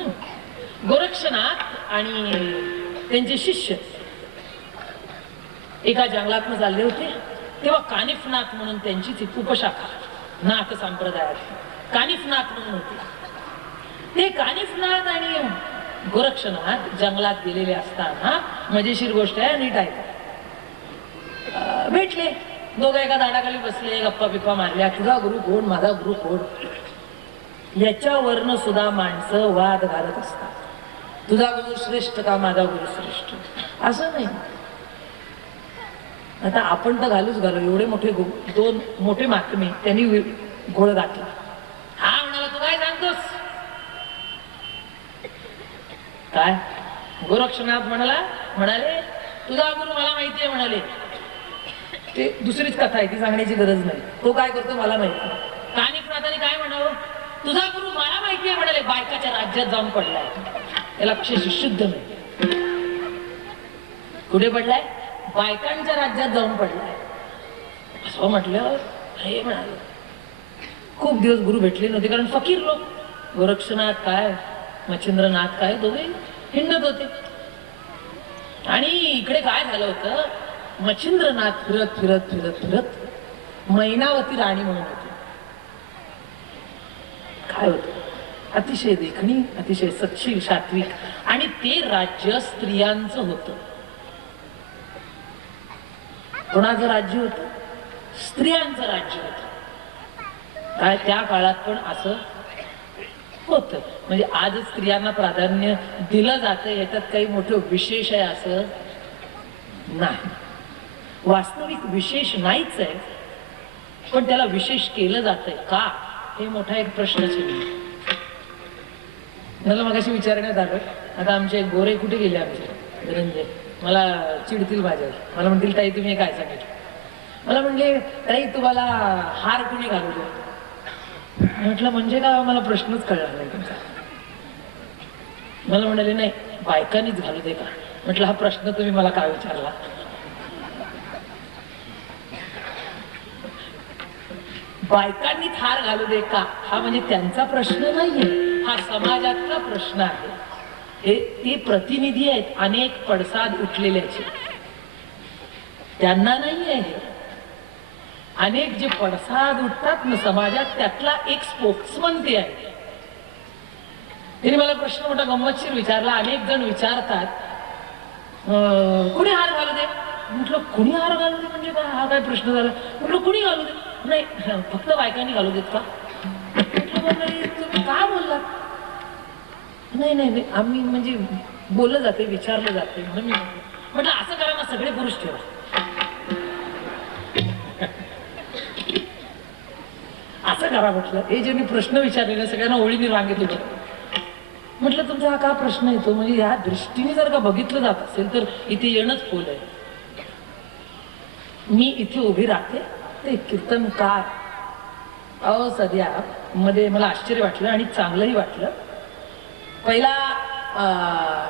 गोरक्षनाथ आणि त्यांचे शिष्य एका जंगलात चालले होते. तेव्हा कानिफनाथ म्हणून त्यांची ती उपशाखा नाथ संप्रदायात कानिफनाथ म्हणून होते. ते कानिफनाथ आणि गोरक्षनाथ जंगलात गेलेले असताना, मजेशीर गोष्ट आहे, नीट ऐका, भेटले. दोघं एका झाडाखाली बसले, गप्पा बिप्पा मारल्या. तुझा गुरु कोण, माझा गुरु कोण, याच्यावरनं सुद्धा माणसं वाद घालत असतात. तुझा गुरु श्रेष्ठ का, माझा गुरु श्रेष्ठ, असं नाही. आता आपण तर घालूच घालू. एवढे मोठे दोन मोठे महात्मे त्यांनी घोळ घातला. हा म्हणाला, तू काय सांगतोस? काय? गोरक्षनाथ म्हणाले, तुझा गुरु मला माहिती आहे म्हणाले. ते दुसरीच कथा आहे, ती सांगण्याची गरज नाही. तो काय करतो मला माहिती. कानिफनाथाने काय म्हणावं? तुझा गुरु मला माहिती आहे म्हणाले, बायकाच्या राज्यात जाऊन पडलाय. त्याला कशाची शुद्ध नाही. कुठे पडलाय? बायकांच्या राज्यात जाऊन पडलाय. असं म्हटलं, हे म्हणाले. खूप दिवस गुरु भेटले नव्हते, कारण फकीर लोक. गोरक्षनाथ काय, मच्छिंद्रनाथ काय, दोघे हिंडत होते. आणि इकडे काय झालं होतं, मच्छिंद्रनाथ फिरत फिरत फिरत फिरत मैनावती राणी म्हणून होती. काय होतं, अतिशय देखणी, अतिशय सत्शील, सात्विक, आणि ते राज्य स्त्रियांचं होतं. कोणाचं राज्य होतं? स्त्रियांचं राज्य होतं. काय त्या काळात पण असं होतं. म्हणजे आज स्त्रियांना प्राधान्य दिलं जातं, याच्यात काही मोठं विशेष आहे असं नाही. वास्तविक विशेष नाहीच आहे, पण त्याला विशेष केलं जातंय का, हे मोठा एक प्रश्नच आहे. मला मगाशी विचारण्यात आलं, आता आमचे गोरे कुठे गेले, आमचे धनंजय मला चिडतील माझ्यावर. मला म्हणतील, ताई तुम्ही काय सांगितलं? मला म्हणले, ताई तुम्हाला हार कुणी घालू दे? म्हटलं म्हणजे का, मला प्रश्नच कळला नाही तुमचा. मला म्हणाले, नाही बायकांनीच घालू दे का? म्हटलं हा प्रश्न तुम्ही मला काय विचारला? बायकांनीच हार घालू दे का, हा म्हणजे त्यांचा प्रश्न नाहीये, हा समाजातला प्रश्न आहे. ते प्रतिनिधी आहेत अनेक पडसाद उठलेल्याचे, त्यांना नाही आहे. अनेक जे पडसाद उठतात ना समाजात, त्यातला एक स्पोक्समन ते आहे. त्यांनी मला प्रश्न मोठा गंमतशीर विचारला. अनेक जण विचारतात, कुणी हार घालू दे? म्हटलं कुणी हार घालू दे म्हणजे काय, हा काय प्रश्न झाला? म्हटलं कुणी घालू दे? नाही फक्त बायकांनी घालू देत का? तुम्ही का बोललात? नाही नाही आम्ही म्हणजे बोललं जाते, विचारलं जाते म्हणून मी म्हटलं असं करा ना, सगळे पुरुष ठेवा. असं करा म्हटलं. हे जे मी प्रश्न विचारलेला सगळ्यांना ओळीने रांगेत उभं. म्हटलं तुमचा हा का प्रश्न येतो, म्हणजे ह्या दृष्टीने जर का बघितलं जात असेल तर इथे येणंच फोल आहे. मी इथे उभी राहते, ते कीर्तनकार सध्या मध्ये मला आश्चर्य वाटलं आणि चांगलंही वाटलं. पहिला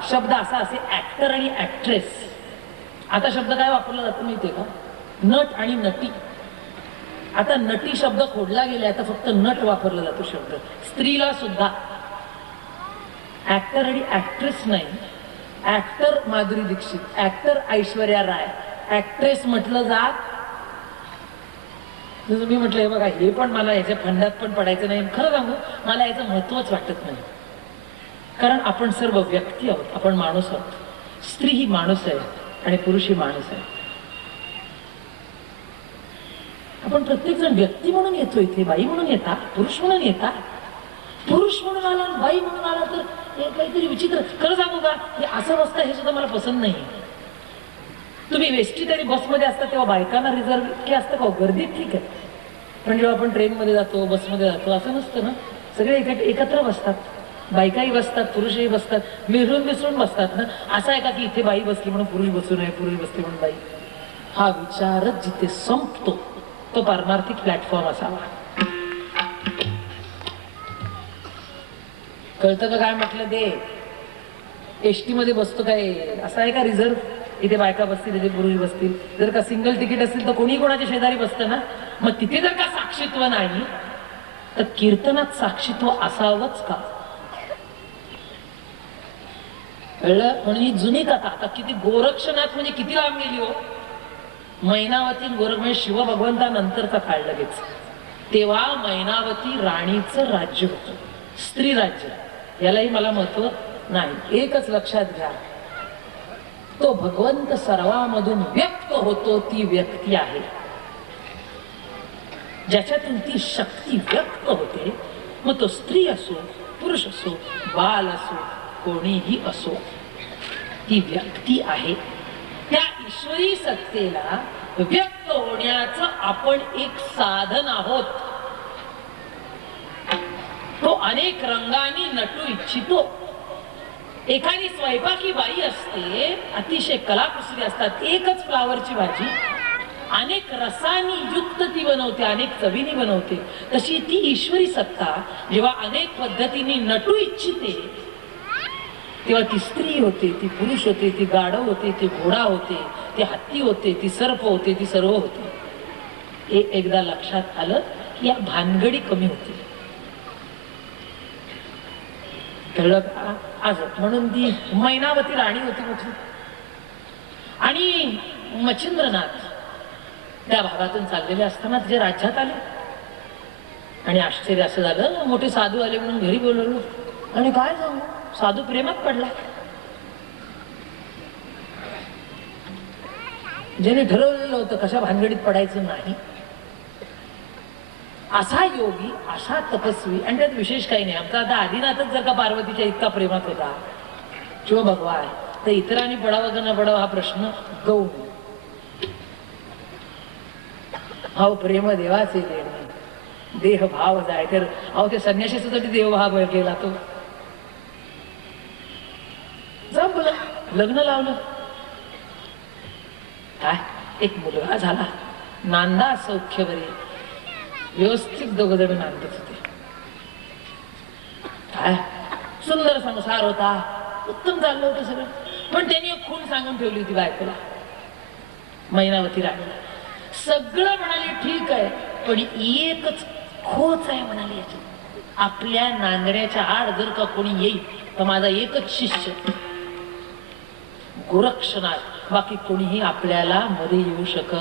शब्द असा असे, ऍक्टर आणि ऍक्ट्रेस. आता शब्द काय वापरला जातो माहितीये का? नट आणि नटी. आता नटी शब्द खोडला गेला, आता फक्त नट वापरला जातो शब्द. स्त्रीला सुद्धा ऍक्टर आणि ऍक्ट्रेस नाही. Actor Madhuri Dixit, actor Aishwarya Rai, actress म्हटलं जात. मी म्हटलं हे बघा, हे पण मला याच्या फंडात पण पडायचं नाही. खरं सांगू, मला याचं महत्वच वाटत नाही. कारण आपण सर्व व्यक्ती आहोत, आपण माणूस आहोत. स्त्री ही माणूस आहे आणि पुरुष ही माणूस आहे. आपण प्रत्येक जण व्यक्ती म्हणून येतो इथे. बाई म्हणून येता, पुरुष म्हणून येता. पुरुष म्हणून आला बाई म्हणून आला तर हे काहीतरी विचित्र. खरं सांगू का, हे असं बसतं हे सुद्धा मला पसंत नाही. तुम्ही वेष्टीत आणि बसमध्ये असता तेव्हा बायकांना रिझर्व की असतं का? गर्दीत ठीक आहे, पण जेव्हा आपण ट्रेनमध्ये जातो, बसमध्ये जातो, असं नसतं ना. सगळे एकत्र बसतात, बायकाही बसतात, पुरुषही बसतात, मिळून मिसळून बसतात ना. असं आहे का की इथे बाई बसली म्हणून पुरुष बसू नये, पुरुष बसली म्हणून बाई? हा विचारच जिथे संपतो तो पारमार्थिक प्लॅटफॉर्म असावा. कळतं का काय म्हटलं ते? एसटी मध्ये बसतो काय असं आहे का रिझर्व? इथे बायका बसतील, इथे पुरुष बसतील. जर का सिंगल तिकीट असतील तर कोणी कोणाच्या शेजारी बसतं ना. मग तिथे जर का साक्षीत्व नाही तर कीर्तनात साक्षीत्व असावंच का? कळलं? म्हणून ही जुनी कथा. आता किती गोरक्षनाथ म्हणजे किती लांब गेली हो. मैनावती गोरख म्हणजे शिव भगवंतानंतरचा काळ लगेच. तेव्हा मैनावती राणीचं राज्य होतं, स्त्री राज्य. यालाही मला महत्व नाही. एकच लक्षात घ्या, तो भगवंत सर्वांमधून व्यक्त होतो, ती व्यक्ती आहे. ज्याच्यातून ती शक्ती व्यक्त होते, मग तो स्त्री असो, पुरुष असो, बाल असो, कोणीही असो, ती व्यक्ती आहे. त्या ईश्वरी सत्तेला व्यक्त होण्याचं आपण एक साधन आहोत. तो अनेक रंगांनी नटू इच्छितो. एखादी स्वयंपाकी बाई असते, अतिशय कलाकुसरी असतात. एकच फ्लावरची भाजी अनेक रसांनी युक्त ती बनवते, अनेक चवीनी बनवते. तशी ती ईश्वरी सत्ता जेव्हा अनेक पद्धतीने नटू इच्छिते, तेव्हा ती स्त्री होते, ती पुरुष होते, ती गाढव होते, ती घोडा होते, ती हत्ती होते, ती सर्प होते, ती सर्व होते. हे एकदा लक्षात आलं की या भानगडी कमी होतील. कळलं का? आज म्हणून ती मैनावती राणी होती मोठी. आणि मच्छिंद्रनाथ त्या भागातून चाललेले असताना तिच्या राज्यात आले. आणि आश्चर्य असं झालं, मोठे साधू आले म्हणून घरी बोलवलं. आणि काय सांगू, साधू प्रेमात पडला. ज्याने ठरवलेलं होतं कशा भानगडीत पडायचं नाही, असा योगी, असा तपस्वी. आणि त्यात विशेष काही नाही. आमचा आता आदिनाथच जर का पार्वतीच्या इतका प्रेमात होता, शिव भगवान, तर इतरांनी पडावं का न पडावं हा प्रश्न गौण. अहो प्रेम देवाचे देणे, देह भाव जाय. तर अहो ते संन्याशीसाठी देवभाव केला तो. जमलं, लग्न लावलं. काय एक मुलगा झाला. नांदा सौख्यवरी, व्यवस्थित दोघ जण नांदत होते. काय सुंदर संसार होता, उत्तम चाललं होतं सगळं. पण त्यांनी एक खूण सांगून ठेवली होती बायकोला, मैनावती राणीला. सगळं म्हणाले ठीक आहे, पण एकच खोच आहे म्हणाले याच्यात. आपल्या नांदण्याच्या आड जर का कोणी येईल तर माझा एकच शिष्य गोरक्षनाथ, बाकी कोणीही आपल्याला मध्ये येऊ शकत.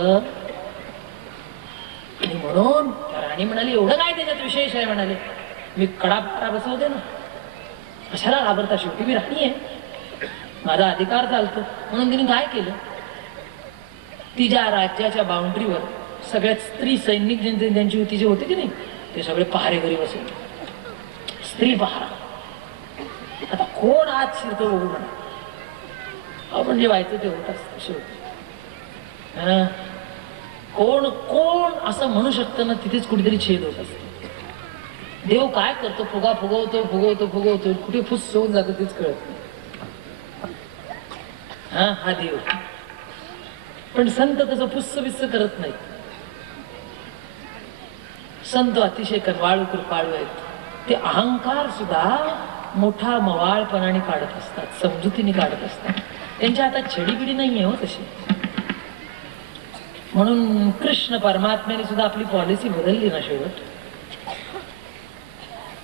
आणि म्हणून राणी म्हणाली एवढं काय त्याच्यात विशेष आहे म्हणाले. मी कडा पारा बसवते ना, कशाला घाबरता, शेवटी मी राणी आहे, माझा अधिकार चालतो. म्हणून तिने काय केलं, तिच्या राज्याच्या बाउंड्रीवर सगळ्यात स्त्री सैनिक ज्यांची होती जे होते की नाही, ते सगळे पहारे घरी बसवले. स्त्री पहारा. आता कोण आज शिरतो बघू म्हणा. म्हणजे व्हायचं ते होत असतं शेवटी. कोण कोण असं म्हणू शकतं ना, तिथेच कुठेतरी छेद होत असतो. देव काय करतो, फुगा फुगवतो फुगवतो फुगवतो, कुठे फुस होऊन जातो तेच कळत नाही. हा देव. पण संत तसं फुस्स बिस्स करत नाही. संत अतिशय कनवाळू कृपाळू आहेत. ते अहंकार सुद्धा मोठा मवाळपणाने काढत असतात, समजुतीने काढत असतात. त्यांच्या हातात छडीबिडी नाहीये हो तशी. म्हणून कृष्ण परमात्म्याने सुद्धा आपली पॉलिसी बदलली ना शेवट.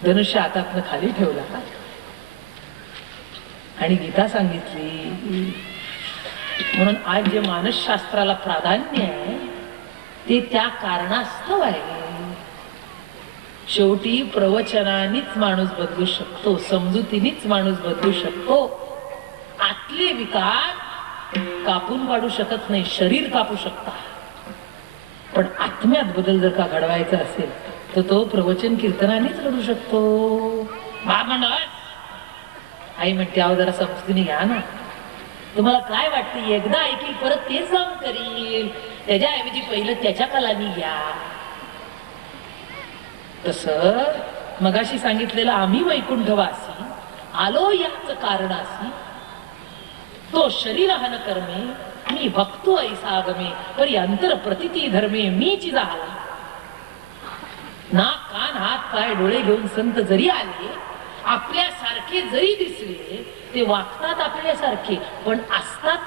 धनुष्य हातातनं खाली ठेवला आणि गीता सांगितली. म्हणून आज जे मानसशास्त्राला प्राधान्य आहे ते त्या कारणास्तव आहे. शेवटी प्रवचनानेच माणूस बदलू शकतो, समजुतीनेच माणूस बदलू शकतो. आतले विकार कापून काढू शकत नाही, शरीर कापू शकता, पण आत्म्यात बदल जर का घडवायचा असेल तर तो प्रवचन कीर्तनानेच घडू शकतो. आई म्हणते अहो जरा समजुतीने घ्या ना, तुम्हाला काय वाटते एकदा ऐकील परत तेच जाऊन करील, त्याच्याऐवजी पहिलं त्याच्या कलानी घ्या. तस मगाशी सांगितलेलं आम्ही वैकुंठवासी आलो याच कारणासी, तो शरीरहन कर्मे मी भक्तो ऐसा गमे परी अंतर प्रतिती धर्मे मीची झाला. नाक कान हात पाय डोळे घेऊन संत जरी आले, आपल्यासारखे जरी दिसले, ते वागतात आपल्यासारखे पण असतात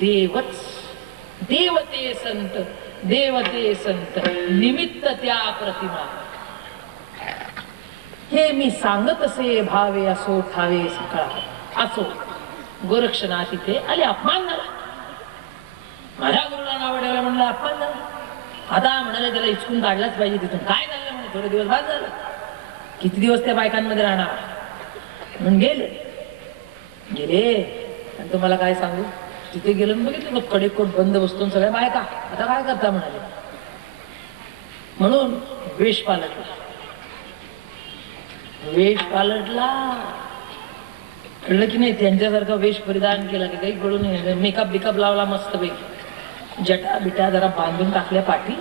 देवच. देवते संत, देवते संत निमित्त त्या प्रतिमा. हे मी सांगत असे भावे असो ठावे सकाळ असो. गोरक्षनाथ इथे आले, अपमान झाला, माझ्या गुरुला नाव ठेवलं म्हणलं अपमान झाला. आता म्हणाले त्याला इचकून काढलाच पाहिजे तिथून. काय झालं म्हणे, थोडे दिवस बाद झालं, किती दिवस त्या बायकांमध्ये राहणार म्हणून गेले. आणि तुम्हाला काय सांगू, तिथे गेलं बघितलं कडेकोट बंद बसतो सगळ्या बायका. आता काय करता म्हणाले, म्हणून वेश पालटला. वेश पालटला कळलं की नाही, त्यांच्यासारखा वेश परिधान केला की काही कळू नये. मेकअप बिकअप लावला मस्त पैकी, जटा बिटा जरा बांधून टाकल्या पाठी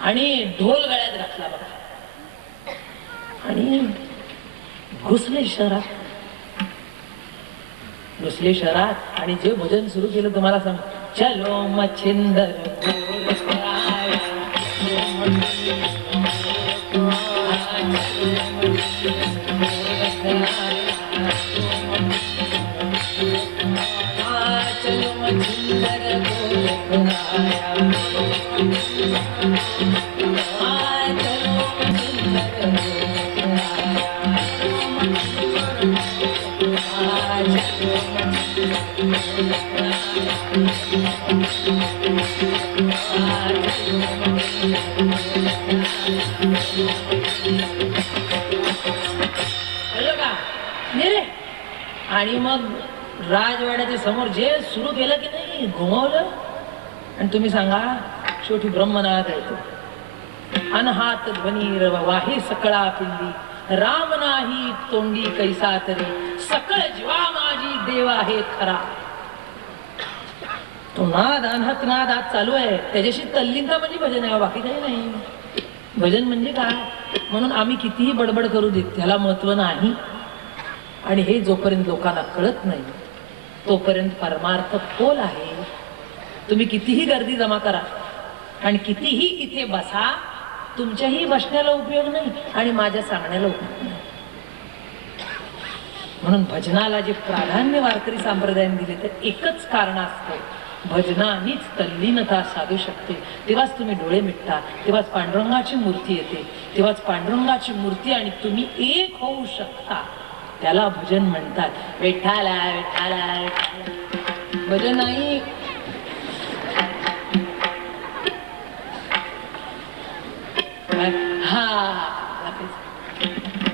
आणि ढोल गळ्यात घातला बघा आणि घुसले शहरात. घुसले शहरात आणि जे भजन सुरू केलं तुम्हाला सांग, चलो मच्छिंदर आणि मग राजवाड्याच्या समोर जे सुरू केलं की नाही, घुमवलं. आणि तुम्ही सांगा शेवटी ब्रह्मनाथ येतो. अनहात ध्वनी वाहे सकळा पिल्ली, राम नाही तोंडी कैसा तरी, सकळ जीवा माझी देव आहे खरा. तो नाद अनहत नाद आज चालू आहे, त्याच्याशी तल्लीनता म्हणजे भजन आहे, बाकी काही नाही. भजन म्हणजे काय, म्हणून आम्ही कितीही बडबड करू देत त्याला महत्व नाही. आणि हे जोपर्यंत लोकांना कळत नाही तोपर्यंत परमार्थ खोल आहे. तुम्ही कितीही गर्दी जमा करा आणि कितीही इथे बसा, तुमच्याही बसण्याला उपयोग नाही आणि माझ्या सांगण्याला उपयोग नाही. म्हणून भजनाला जे प्राधान्य वारकरी संप्रदायाने दिले तर एकच कारण असतं, भजनानीच तल्लीनता साधू शकते. तेव्हाच तुम्ही डोळे मिटता, तेव्हाच पांडुरंगाची मूर्ती येते, तेव्हाच पांडुरंगाची मूर्ती आणि तुम्ही एक होऊ शकता. त्याला भजन म्हणतात. विठ्ठला विठ्ठला विठ्ठला भजन नाही.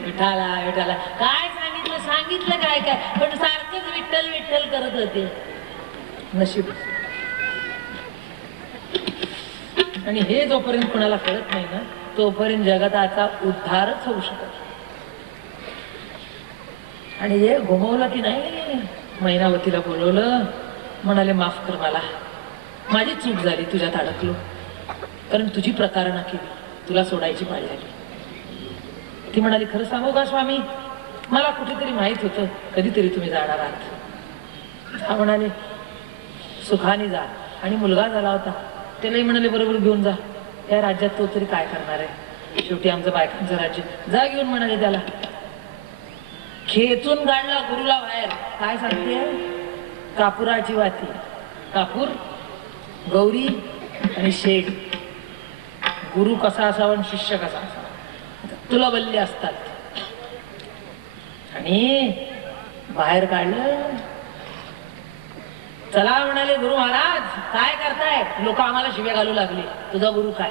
विठ्ठला विठ्ठला काय सांगितलं काय काय, पण सारखंच विठ्ठल विठ्ठल करत होते. नशीब. आणि हे जोपर्यंत कोणाला कळत नाही ना तोपर्यंत जगताचा उद्धारच होऊ शकत. आणि हे घुमवलं की नाही, मैनावतीला बोलवलं, म्हणाले माफ कर मला, माझी चूक झाली, तुझ्यात अडकलो, कारण तुझी प्रतारणा केली, तुला सोडायची पाळी आली. ती म्हणाली खरं सांगू का स्वामी, मला कुठेतरी माहित होतं कधीतरी तुम्ही जाणार आहात. हा म्हणाले सुखाने जा. आणि मुलगा झाला होता, त्यालाही म्हणाले बरोबर घेऊन जा, त्या राज्यात तो तरी काय करणार आहे, शेवटी आमचं बायकांचं राज्य, जा घेऊन म्हणाले. त्याला खेचून काढला गुरुला बाहेर. काय सांगते, कापुराची वाती, कापूर, गौरी आणि शेड. गुरु कसा असावा आणि शिष्य कसा असावा तुला बल्ले असतात. आणि बाहेर काढलं. चला म्हणाले गुरु महाराज काय करताय, लोक आम्हाला शिव्या घालू लागले, तुझा गुरु काय.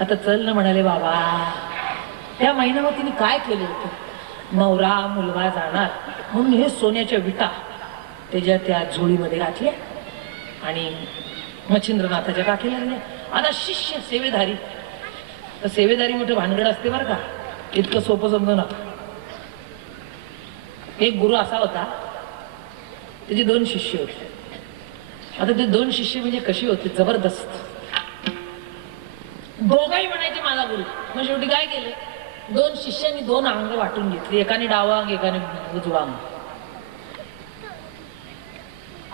आता चल ना म्हणाले बाबा. त्या महिनावतीने काय केलं होतं, नवरा मुलगा जाणार म्हणून हे सोन्याच्या विटा त्याच्या त्या झोळीमध्ये घातल्या आणि मच्छिंद्रनाथाच्या काठी लागल्या. आता शिष्य सेवेधारी, तर सेवेधारी मोठं भानगड असते बरं का, इतकं सोपं समजू नका. एक गुरु असा होता, त्याचे 2 शिष्य होते. आता ते 2 शिष्य म्हणजे कशी होते, जबरदस्त. दोघाही म्हणायचे माझा गुरु. मग शेवटी काय केलं, 2 शिष्यांनी 2 अंग वाटून घेतली, एकाने डावा अंग एकाने उजवा अंग.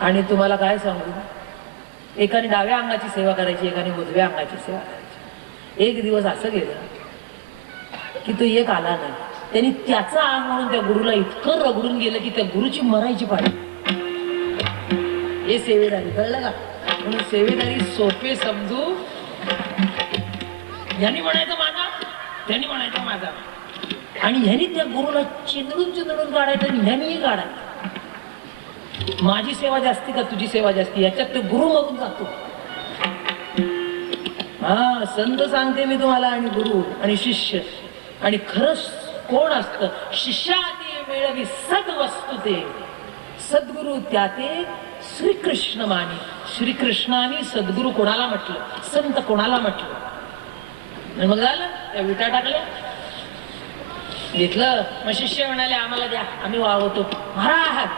आणि तुम्हाला काय सांगू, एकाने डाव्या अंगाची सेवा करायची, एकाने उजव्या अंगाची सेवा करायची. एक दिवस असं गेलं की तो एक आला नाही. त्यांनी त्याचा अंग म्हणून त्या गुरुला इतकं रगडून गेलं की त्या गुरुची मरायची पाळी. हे सेवेदारी, कळलं का? म्हणून सेवेदारी सोपे समजू. यांनी म्हणायचं माझा, त्यांनी म्हणायचं माझा, आणि ह्यांनी त्या गुरुला चिंदडून काढायचं आणि ह्यांनीही काढायचं. माझी सेवा जास्ती का तुझी सेवा जास्ती, याच्यात ते गुरु मरून जातो. हा संत सांगते मी तुम्हाला, आणि गुरु आणि शिष्य. आणि खरंच कोण असतं, शिष्याते मिळवी सद्वस्तु ते, सद्गुरु त्या ते श्रीकृष्ण मानी. श्रीकृष्णाने सद्गुरु कोणाला म्हटलं, संत कोणाला म्हटलं. आणि मग झालं, त्या विटा टाकल्या, घेतलं. मग शिष्य म्हणाले आम्हाला द्या, आम्ही वावतो. महाराज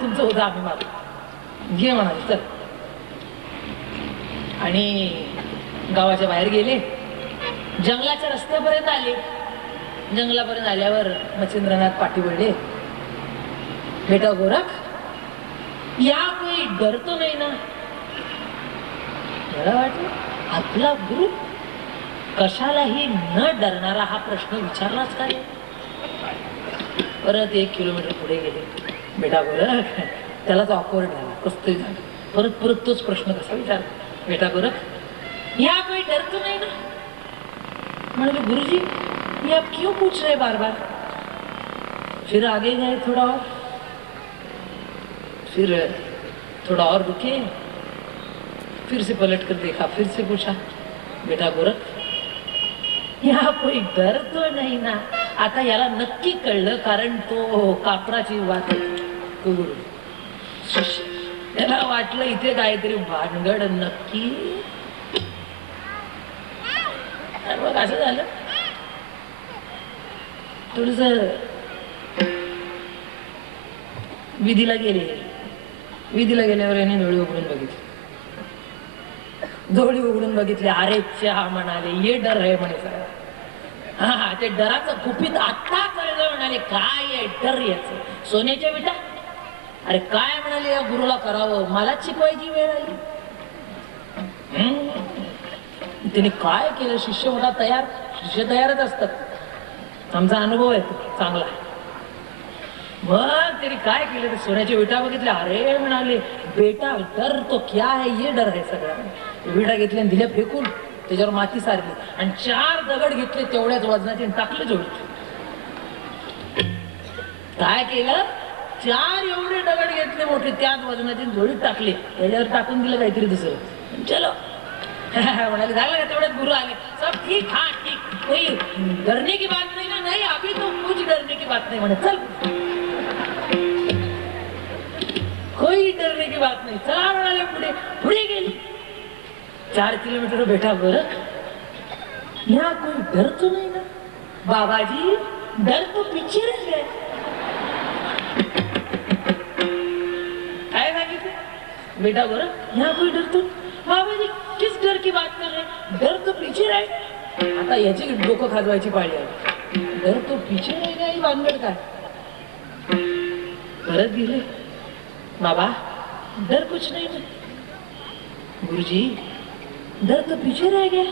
तुमचं होतं आम्ही मागू, घे म्हणाले चल. आणि गावाच्या बाहेर गेले, जंगलाच्या रस्त्यापर्यंत आले. जंगलापर्यंत आल्यावर मच्छिंद्रनाथ पाठी वळले. बेटा गोरख, या कोई डर तो नाही ना? मला वाटलं आपला गुरु कशालाही न डरणारा हा प्रश्न विचारलाच काय. परत 1 किलोमीटर पुढे गेले. बेटा गोरख, त्यालाच ऑकवर्ड झाला, कसतरी झालं. परत तोच प्रश्न कसा विचारला, बेटा गोरख या कोई डर तो नहीं ना? मैंने गुरुजी ये आप क्यों पूछ रहे बार बार? फिर आगे गए थोड़ा और, फिर थोड़ा और रुके, फिर से पलट कर देखा, फिर से पूछा बेटा गोरख यहाँ कोई डर तो नहीं ना? आता याला नक्की कळलं, कारण तो कापराची वाट होती, तो गुरु. त्याला वाटलं इथे काहीतरी भानगड नक्की. मग असं झालं, थोडस विधीला गेले. विधीला गेल्यावर याने डोळे उघडून बघितले. डोळे उघडून बघितले, अरे चहा म्हणाले, ये डर आहे म्हणे सगळं. हा ते डराचं कुपीत आत्ता कळलं. म्हणाले काय आहे डर याचं, सोन्याच्या विटा? अरे काय म्हणाले, या गुरुला करावं, मला शिकवायची वेळ आली. त्याने काय केलं, शिष्य होता तयार. शिष्य तयारच असतात, आमचा अनुभव आहे चांगला. मग त्यांनी काय केलं, ते सोन्याच्या विटा बघितल्या. अरे म्हणाले बेटा डर तो क्या है, ये डर आहे सगळा. विटा घेतल्या आणि दिल्या फेकून, त्याच्यावर माती सारली आणि 4 दगड घेतले तेवढ्याच वजनाचे टाकले जोडीत. काय केलं, 4 एवढे दगड घेतले मोठे, त्याच वजनाचे जोडीत टाकले. त्याच्यावर टाकून दिलं काहीतरी दुसरं. चलो म्हणाले झालं का, तेवढ्यात गुरु आले. सब ठीक, हाँ ठीक, कोई डरने की बात नहीं ना? नहीं अभी तो कुछ डरने की बात नहीं म्हणे. चल कोई डरने की बात नहीं, चला म्हणाले. पुढे गेली. 4 किलोमीटर. बेटा गोरख यहाँ कोई डर तो नहीं ना? बाबाजी डर तो पीछे रह गए. काय सांगितलं, बेटा गोरख यहाँ कोई डर तो, बाबाजी किस डर की बात कर रहे, डर तो पीछे रहे. आता याची डोकं खाजवायची पाळी आली. डर तो पीछे रह गया, ही भानगड काय? परत गेले. बाबा डर कुछ नहीं है. गुरुजी डर तो पीछे रह गया.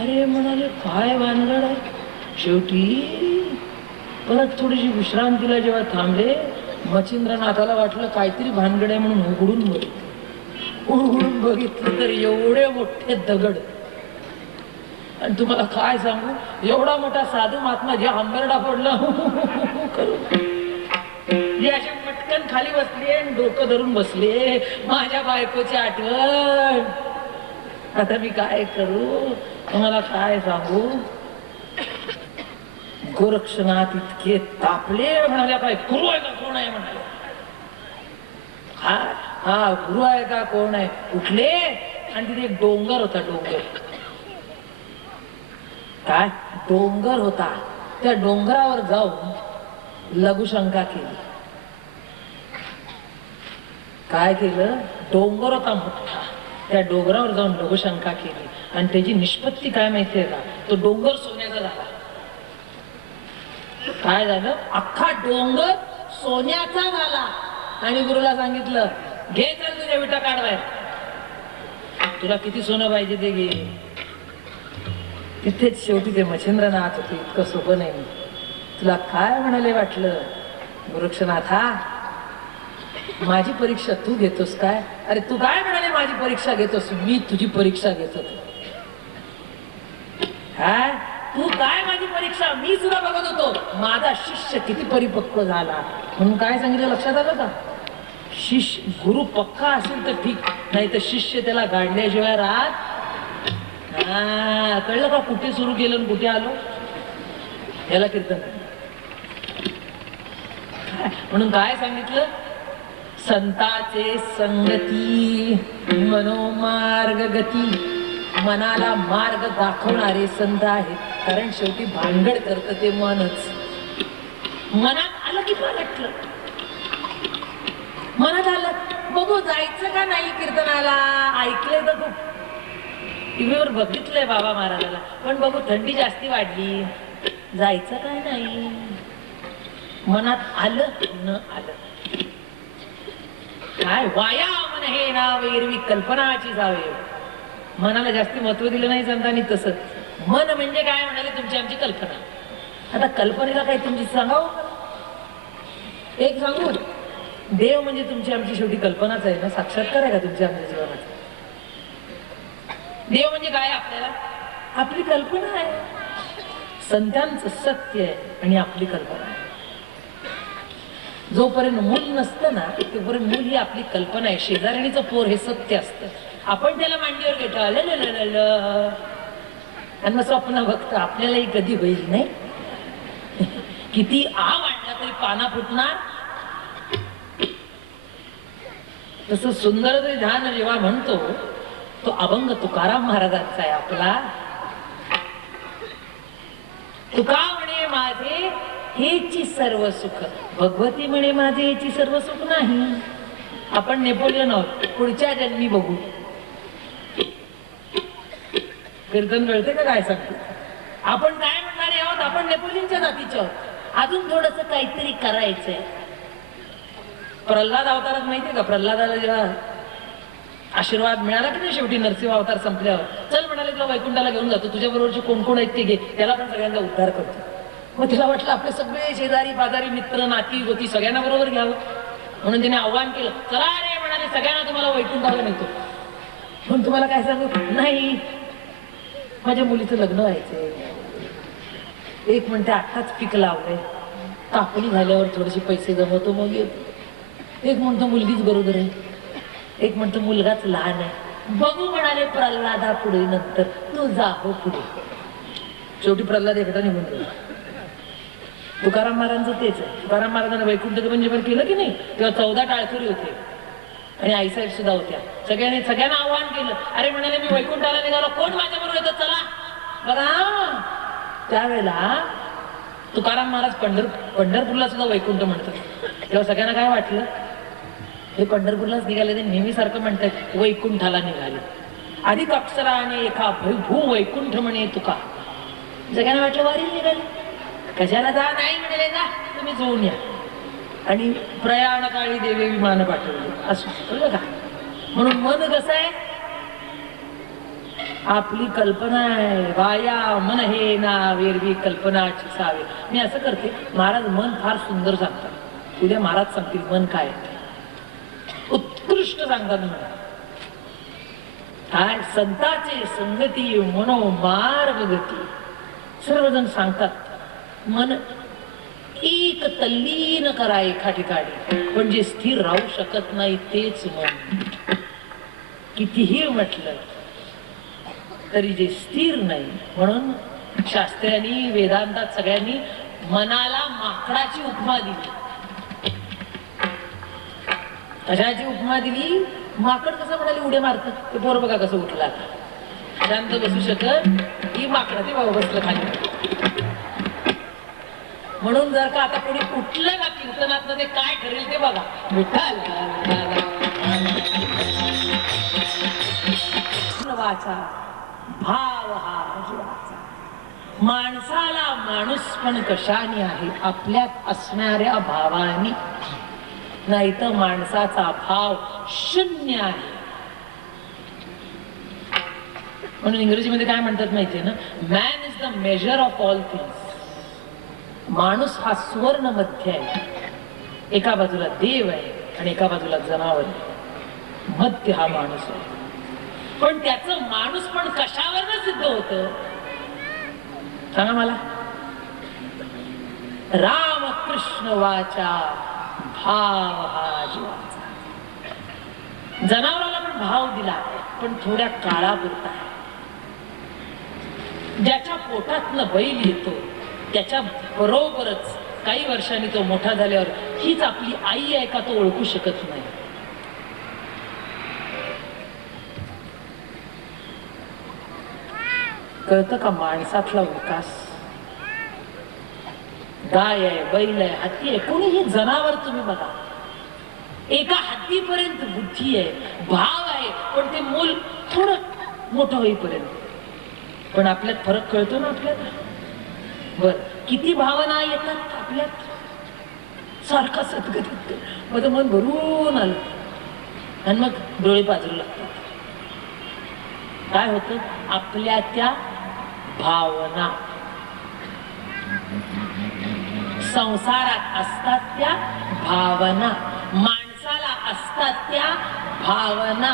अरे म्हणाले काय भानगड आहे. शेवटी परत थोडीशी विश्रांतीला जेव्हा थांबले, मच्छिंद्रनाथाला वाटलं काहीतरी भानगड आहे म्हणून उघडून बघितलं तर एवढे मोठे दगड. आणि तुम्हाला काय सांगू, एवढा मोठा साधू महात्मा जे हंबरडा पडला जे असे पटकन खाली बसले आणि डोकं धरून बसले, माझ्या बायकोची आठवण. आता मी काय करू, तुम्हाला काय सांगू, गोरक्षनाथ इतके तापले, म्हणाल्या काय गुरु आहे का कोण आहे म्हणाले. हा हा गुरु आहे का कोण आहे कुठले. आणि तिथे एक डोंगर होता, डोंगर काय डोंगर होता. त्या डोंगरावर जाऊन लघुशंका केली. काय केलं, डोंगर होता मोठा, त्या डोंगरावर जाऊन लघुशंका केली. आणि त्याची निष्पत्ती काय माहितीये का, तो डोंगर सोन्याचा झाला. काय झालं, अख्खा डोंगर सोन्याचा झाला. आणि गुरुला सांगितलं, घे चल तुझ्या विटा काढवाय, तुला किती सोनं पाहिजे ते घे. तिथेच शेवटी ते मच्छिंद्रनाथ होते. इतकं सोपं नाही. तुला काय म्हणाले वाटलं गोरक्षनाथा, माझी परीक्षा तू घेतोस काय. अरे तू काय म्हणाले माझी परीक्षा घेतोस, मी तुझी परीक्षा घेत होतो. काय तू काय माझी परीक्षा, मी सुद्धा बघत होतो माझा शिष्य किती परिपक्व झाला. म्हणून काय सांगितलं लक्षात आलं का, शिष्य गुरु पक्का असेल तर ठीक, नाही तर शिष्य त्याला गाडल्याशिवाय राहत. कळलं का कुठे सुरू केलं कुठे आलो. याला कीर्तन. म्हणून काय सांगितलं, संताचे संगती मनोमार्ग गती. मनाला मार्ग दाखवणारे संत आहेत. कारण शेवटी भानगड करत ते मनच. मनात आलं की पलटलं, मनात आलं बघू जायचं का नाही कीर्तनाला. ऐकलंय तर खूप, टीव्हीवर बघितलंय बाबा महाराजाला, पण बघू थंडी जास्ती वाढली, जायचं काय नाही. मनात आलं न आलं. काय वाया मन हे नाव एरवी कल्पनाची जावे. मनाला जास्ती महत्व दिलं नाही संतांनी. तसं मन म्हणजे काय म्हणाले, तुमची आमची कल्पना. आता कल्पनेला काही तुमची सांगावं, एक सांगू, देव म्हणजे तुमची आमची शेवटी कल्पनाच आहे ना, साक्षात्कार आहे का तुमच्या आमच्या जीवनाचा. देव म्हणजे काय आपल्याला, आपली कल्पना आहे. संतांचं सत्य आहे आणि आपली कल्पना आहे. जोपर्यंत मूल नसतं ना, तोपर्यंत मूल ही आपली कल्पना आहे. शेजारणीचं पोर हे सत्य असतं. आपण त्याला मांडीवर घेतो आणि मग स्वप्न बघतो आपल्यालाही कधी होईल नाही. किती आव आणला तरी पाना फुटणार. तसं सुंदर तरी ध्यान जेव्हा म्हणतो, तो अभंग तुकाराम महाराजांचा आहे आपला. तुका म्हणे माझे हेची सर्व सुख, भगवती म्हणे माझे हेची सर्व सुख नाही. आपण नेपोलियन आहोत, पुढच्या जन्मी बघू. कीर्तन कळते का काय सांगतो. आपण काय म्हणणारे आहोत, आपण नेपोलियनच्या जातीचे आहोत. अजून थोडस काहीतरी करायचंय. प्रल्हाद अवतारात माहितीये का, प्रल्हादाला जेव्हा आशीर्वाद मिळाला की नाही शेवटी नरसिंह अवतार संपल्यावर, चल म्हणाले तुला वैकुंठाला घेऊन जातो, तुझ्या बरोबरचे कोण कोण आहेत ते घे, त्याला पण सगळ्यांचा उद्धार करतो. मग तिला वाटलं आपले सगळे शेजारी पाजारी मित्र नाती गोती सगळ्यांना बरोबर घ्यावं. म्हणून तिने आव्हान केलं, चला रे म्हणाले सगळ्यांना तुम्हाला वैकुंठाला नेतो. पण तुम्हाला काय सांगू, नाही माझ्या मुलीचं लग्न व्हायचंय. एक म्हणते आत्ताच पीक लावलंय, कापणी झाल्यावर थोडेसे पैसे जमवतो मग येतो. एक म्हणतो मुलगीच बरोबर आहे, एक म्हणतो मुलगाच लहान आहे. बघू म्हणाले प्रल्हादा पुढे, नंतर तू जा हो पुढे. शेवटी प्रल्हाद एकटा निघून गेला. तुकाराम महाराजांचं तेच आहे. तुकाराम महाराजांना वैकुंठाचं पण जेवण केलं की नाही, तेव्हा 14 टाळकरी होते आणि आईसाहेब सुद्धा होत्या. सगळ्यांना आव्हान केलं. अरे म्हणाले मी वैकुंठाला निघालो, कोण माझ्या बरोबर येतं चला. बघा त्यावेळेला तुकाराम महाराज पंढरपूरला सुद्धा वैकुंठ म्हणतात. तेव्हा सगळ्यांना काय वाटलं, हे पंढरपूरलाच निघाले, ते नेहमी सारखं म्हणतात वैकुंठाला निघाले. अधिक अक्षराने एका भू वैकुंठ म्हणे तुका. सगळ्यांना वाटलं वारीला निघाले, कशाला जा, नाही म्हणाले जा तुम्ही जाऊन या. आणि प्रयाण काळी देवे विमान पाठवले असं कळलं का. म्हणून मन कसं आहे, आपली कल्पना आहे. वाया मन हे ना वेरवी कल्पनाची सावे. मी असं करते, महाराज मन फार सुंदर सांगतात. उद्या महाराज सांगतील मन काय, उत्कृष्ट सांगतात. मला काय संताचे संगती मनोमार्ग गती. सर्वजण सांगतात मन एक तल्लीन करा एका ठिकाणी, पण जे स्थिर राहू शकत नाही तेच मन. कितीही म्हटलं तरी जे स्थिर नाही. म्हणून शास्त्र्यांनी वेदांतात सगळ्यांनी मनाला माकडाची उपमा दिली. कशाची उपमा दिली? माकड कसं म्हणाले उड्या मारत, ते पोर बघा कसं उठला, शांत बसू शकत ही माकड ते बाबा बसलं खाली. म्हणून जर का आता कोणी उठलं ना कीर्तनात ते काय ठरेल ते बघा. विठ्ठल वाचा भाव हा जीवाचा. माणसाला माणूस पण कशाने आहे? आपल्यात असणाऱ्या भावानी. नाही तर माणसाचा भाव शून्य आहे. म्हणून इंग्रजीमध्ये काय म्हणतात माहितीये ना, man is the measure of all things. माणूस हा सुवर्ण मध्य आहे. एका बाजूला देव आहे आणि एका बाजूला जनावर आहे. मध्य हा माणूस आहे. पण त्याचं माणूस पण कशावर सिद्ध होत सांगा मला? रामकृष्ण वाचा भाव हा जीवाचा. जनावराला पण भाव दिला, पण थोड्या काळापुरता. ज्याच्या पोटातनं बैल येतो त्याच्या बरोबरच काही वर्षांनी तो मोठा झाल्यावर हीच आपली आई आहे का तो ओळखू शकत नाही. कळतं का माणसातला विकास? गाय आहे, बैल आहे, हत्ती आहे, कोणीही जनावर तुम्ही बघा, एका हत्तीपर्यंत बुद्धी आहे, भाव आहे, पण ते मूल थोडं मोठं होईपर्यंत. पण आपल्यात फरक कळतो ना आपल्याला? बर, किती भावना येतात आपल्यात सारखा सतगतीत, माझं मन भरून आलं आणि मग डोळे पाजरू लागतात. काय होतं? आपल्या त्या भावना संसारात असतात, त्या भावना माणसाला असतात, त्या भावना.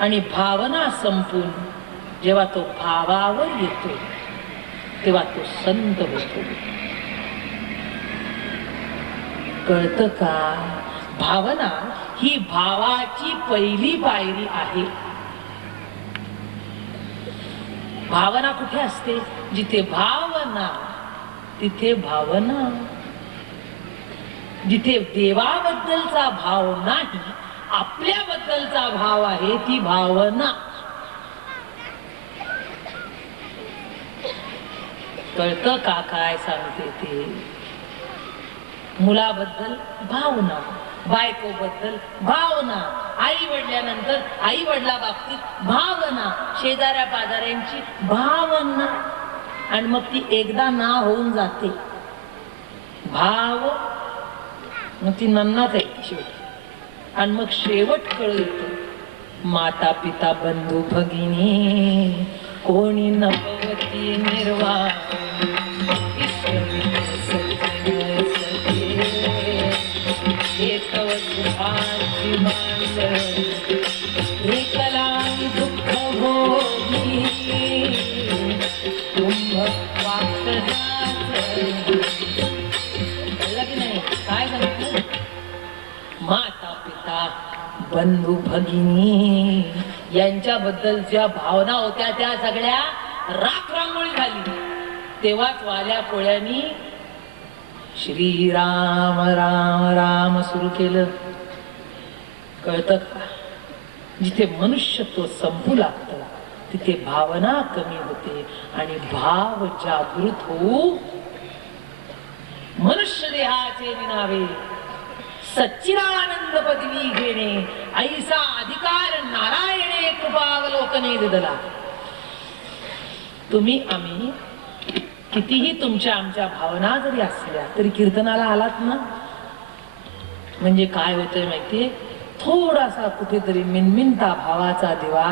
आणि भावना संपून जेव्हा तो भावावर येतो तेव्हा तो संत होतो. कळतं का? भावना ही भावाची पहिली पायरी आहे. भावना कुठे असते? जिथे भावना तिथे भावना. जिथे देवाबद्दलचा भाव नाही, आपल्याबद्दलचा भाव आहे, ती भावना. कळतं का काय सांगते ते? मुलाबद्दल भावना, बायकोबद्दल भावना, आई वडिल्यानंतर आई वडिला बाबतीत भावना, शेजाऱ्या पाजाऱ्यांची भावना. आणि मग ती एकदा ना होऊन जाते. भाव मग ती नन्नाच आहे शेवटी. आणि मग शेवट कळत माता पिता बंधू भगिनी कोणी नभवती निर्वाण. दुःख भोगी कुंभ नाही काय सांगितलं? माता पिता बंधू भगिनी यांच्याबद्दल ज्या भावना होत्या त्या सगळ्या राख रांगोळी झाली. तेव्हाच वाल्या पोळ्यांनी श्रीराम राम राम सुरू केलं. कळतं का? जिथे मनुष्यत्व संपू लागतं तिथे भावना कमी होते आणि भाव जागृत होऊ मनुष्य देहाचे विनावे सच्चिदानंद पदवी घेणे ऐसा अधिकार नारायणे कृपावलोकने दिला. तुम्ही आम्ही कितीही तुमच्या आमच्या भावना जरी असल्या तरी कीर्तनाला आलात ना, म्हणजे काय होतंय माहितीये? थोडासा कुठेतरी मिनमिनता भावाचा दिवा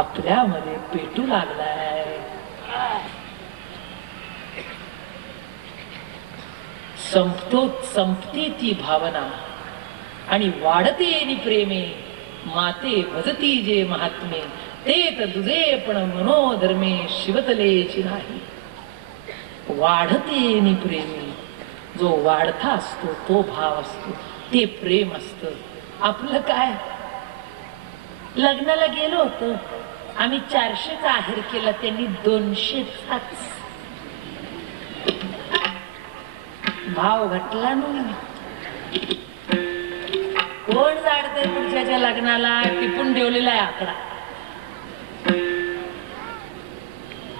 आपल्यामध्ये पेटू लागलाय. संपती ती भावना आणि वाढते नि प्रेमे माते भजती जे महात्मे ते तर तुझे पण मनोधर्मे शिवतलेची नाही. वाढते नि प्रेमे, जो वाढता असतो तो भाव असतो, ते प्रेम असतं. आपलं काय? लग्नाला गेलो होतो, आम्ही 400चा आहेर केला, त्यांनी 200चाच. भाव घटला ना. कोण जाणतंय पुढच्याच्या लग्नाला टिपून ठेवलेला आहे आकडा.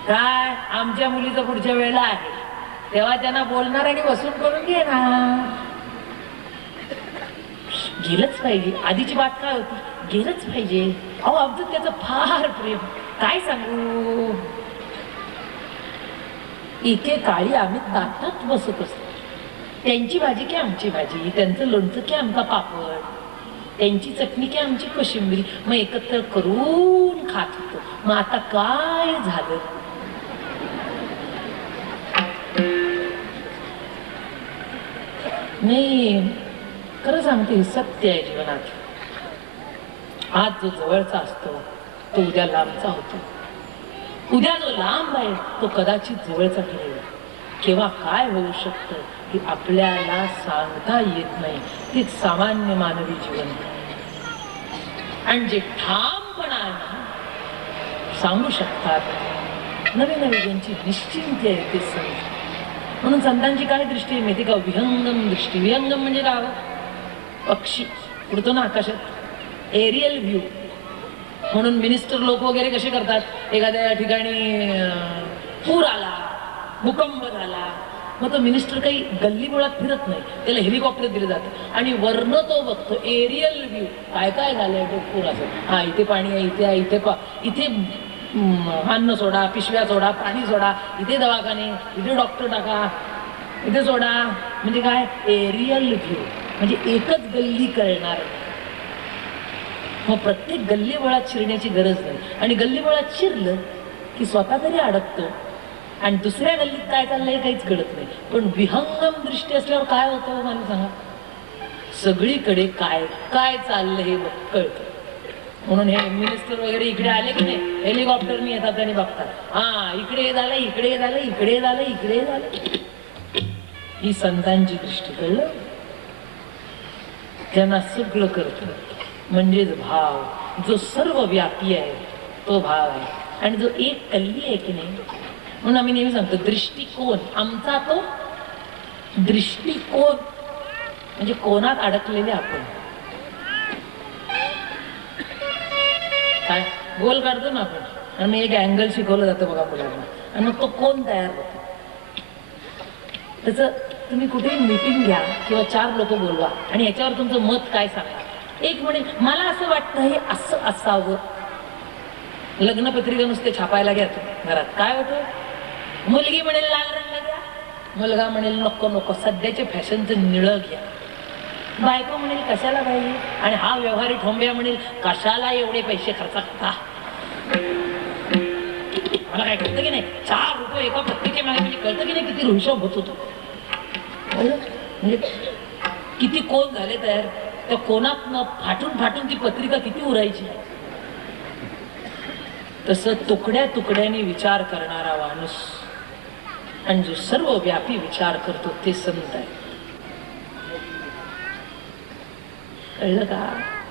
काय आमच्या मुलीचं पुढच्या वेळेला आहे तेव्हा त्यांना बोलणार आणि वसूल करून घेणार. गेलंच पाहिजे. आधीची बात काय होती, गेलंच पाहिजे. अहो आमचं त्याचं फार प्रेम, काय सांगू. एकेकाळी आम्ही ताटात बसत असतो. त्यांची भाजी की आमची भाजी, त्यांचं लोणचं की आमचा पापड, त्यांची चटणी की आमची कोशिंबीर, मग एकत्र करून खात होतो. मग आता काय झालं. नाही खरं सांगते, सत्य आहे जीवनात. आज जो जवळचा असतो तो उद्या लांबचा होतो. उद्या जो लांब आहे तो कदाचित जवळचा ठरेल. केव्हा काय होऊ शकतं हे आपल्याला सांगता येत नाही. ते सामान्य मानवी जीवन. आणि जे ठामपणाने सांगू शकतात, नवे नवे ज्यांची निश्चिंती आहे ते समज. म्हणून संतांची काय दृष्टी आहे माहिती का, विहंगम दृष्टी. विहंगम म्हणजे काय, पक्षी उडतो ना आकाशात, एरियल व्ह्यू. म्हणून मिनिस्टर लोक वगैरे कसे करतात, एखाद्या ठिकाणी पूर आला, भूकंप झाला, मग तो मिनिस्टर काही गल्ली मुळात फिरत नाही, त्याला हेलिकॉप्टर दिलं जातं आणि वरनं तो बघतो एरियल व्ह्यू, काय काय झालंय पुराचं. हा इथे पाणी आहे, इथे आहे, इथे अन्न सोडा, पिशव्या सोडा, पाणी सोडा, इथे दवाखाने, इथे डॉक्टर टाका, इथे सोडा. म्हणजे काय, एरियल व्ह्यू. म्हणजे एकच गल्ली कळणार. मग प्रत्येक गल्लीबोळात शिरण्याची गरज नाही. आणि गल्लीबोळात शिरलं की स्वतः तरी अडकतो आणि दुसऱ्या गल्लीत काय चाललंय काहीच कळत नाही. पण विहंगम दृष्टी असल्यावर काय होतं मला सांगा, सगळीकडे काय काय चाललं हे कळतं. म्हणून हे मिनिस्टर वगैरे इकडे आले की नाही, हेलिकॉप्टरनी येतात आणि बघतात, हा इकडे झालं, इकडे झालं, इकडे झालं, इकडे झालं. ही संतांची दृष्टी. कळलं, त्यांना सगळं करतं. म्हणजेच भाव जो सर्व व्यापी आहे तो भाव आहे. आणि जो एक कल्ली आहे की नाही, म्हणून आम्ही नेहमी सांगतो दृष्टिकोन. आमचा तो दृष्टिकोन म्हणजे कोणात अडकलेले आपण. काय गोल काढतो ना आपण, आणि एक अँगल शिकवलं जातं बघा मुलांना, आणि मग तो कोण तयार होतो. त्याचं तुम्ही कुठेही मीटिंग घ्या किंवा 4 लोक बोलवा आणि याच्यावर तुमचं मत काय सांगा. एक म्हणे मला असं वाटतं हे असं असावं. लग्नपत्रिका नुसते छापायला घ्या घरात, काय होतं, मुलगी म्हणेल लाल रंग घ्या, मुलगा म्हणेल नको नको सध्याचे फॅशनचं निळं घ्या, बायको म्हणेल कशाला पाहिजे, आणि हा व्यवहारी ठोंब्या म्हणेल कशाला एवढे पैसे खर्च करता. मला काय कळतं की नाही, 4 रुपये एका पत्रिकेमागे म्हणजे कळतं की नाही किती हिशोब होत होतो. म्हणजे किती कोण झाले तयार, त्या कोणात फाटून फाटून ती पत्रिका किती उरायची. तसं तुकड्या तुकड्याने विचार करणारा माणूस आणि जो सर्व व्यापी विचार करतो ते संत आहे. कळलं का,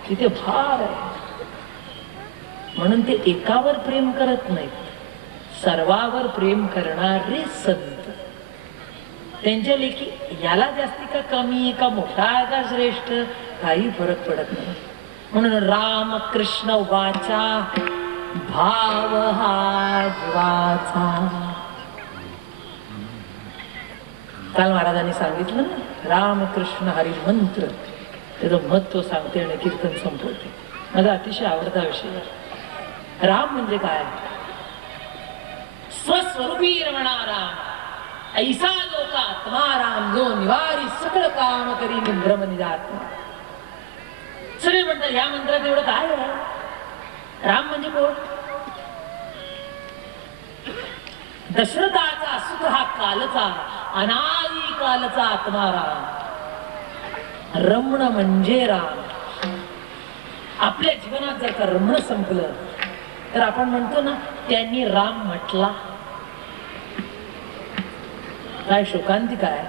तिथे भार आहे. म्हणून ते एकावर प्रेम करत नाहीत, सर्वावर प्रेम करणारे संत. त्यांच्या लेखी याला जास्ती का कमी, का मोठा का श्रेष्ठ, काही फरक पडत नाही. म्हणून राम कृष्ण वाचा भाव हा जीवाचा. काल महाराजांनी सांगितलं ना, राम कृष्ण हरी मंत्र, त्याचं महत्व सांगते आणि कीर्तन संपवते. माझा अतिशय आवडता विषय. राम म्हणजे काय, स्वस्वरूपी रमणारा ऐसा लोका आत्मा राम, जो निवारी सकळ काम करी निभ्रम निजात्मा. सगळे म्हणतात या मंत्रात एवढं काय आहे. राम म्हणजे कोण, दशरथाचा सुख हा कालचा अनादी कालचा आत्मा राम. रमण म्हणजे राम. आपल्या जीवनात जर का रमण संपलं तर आपण म्हणतो ना त्यांनी राम म्हटला. काय शोकांतिक आहे.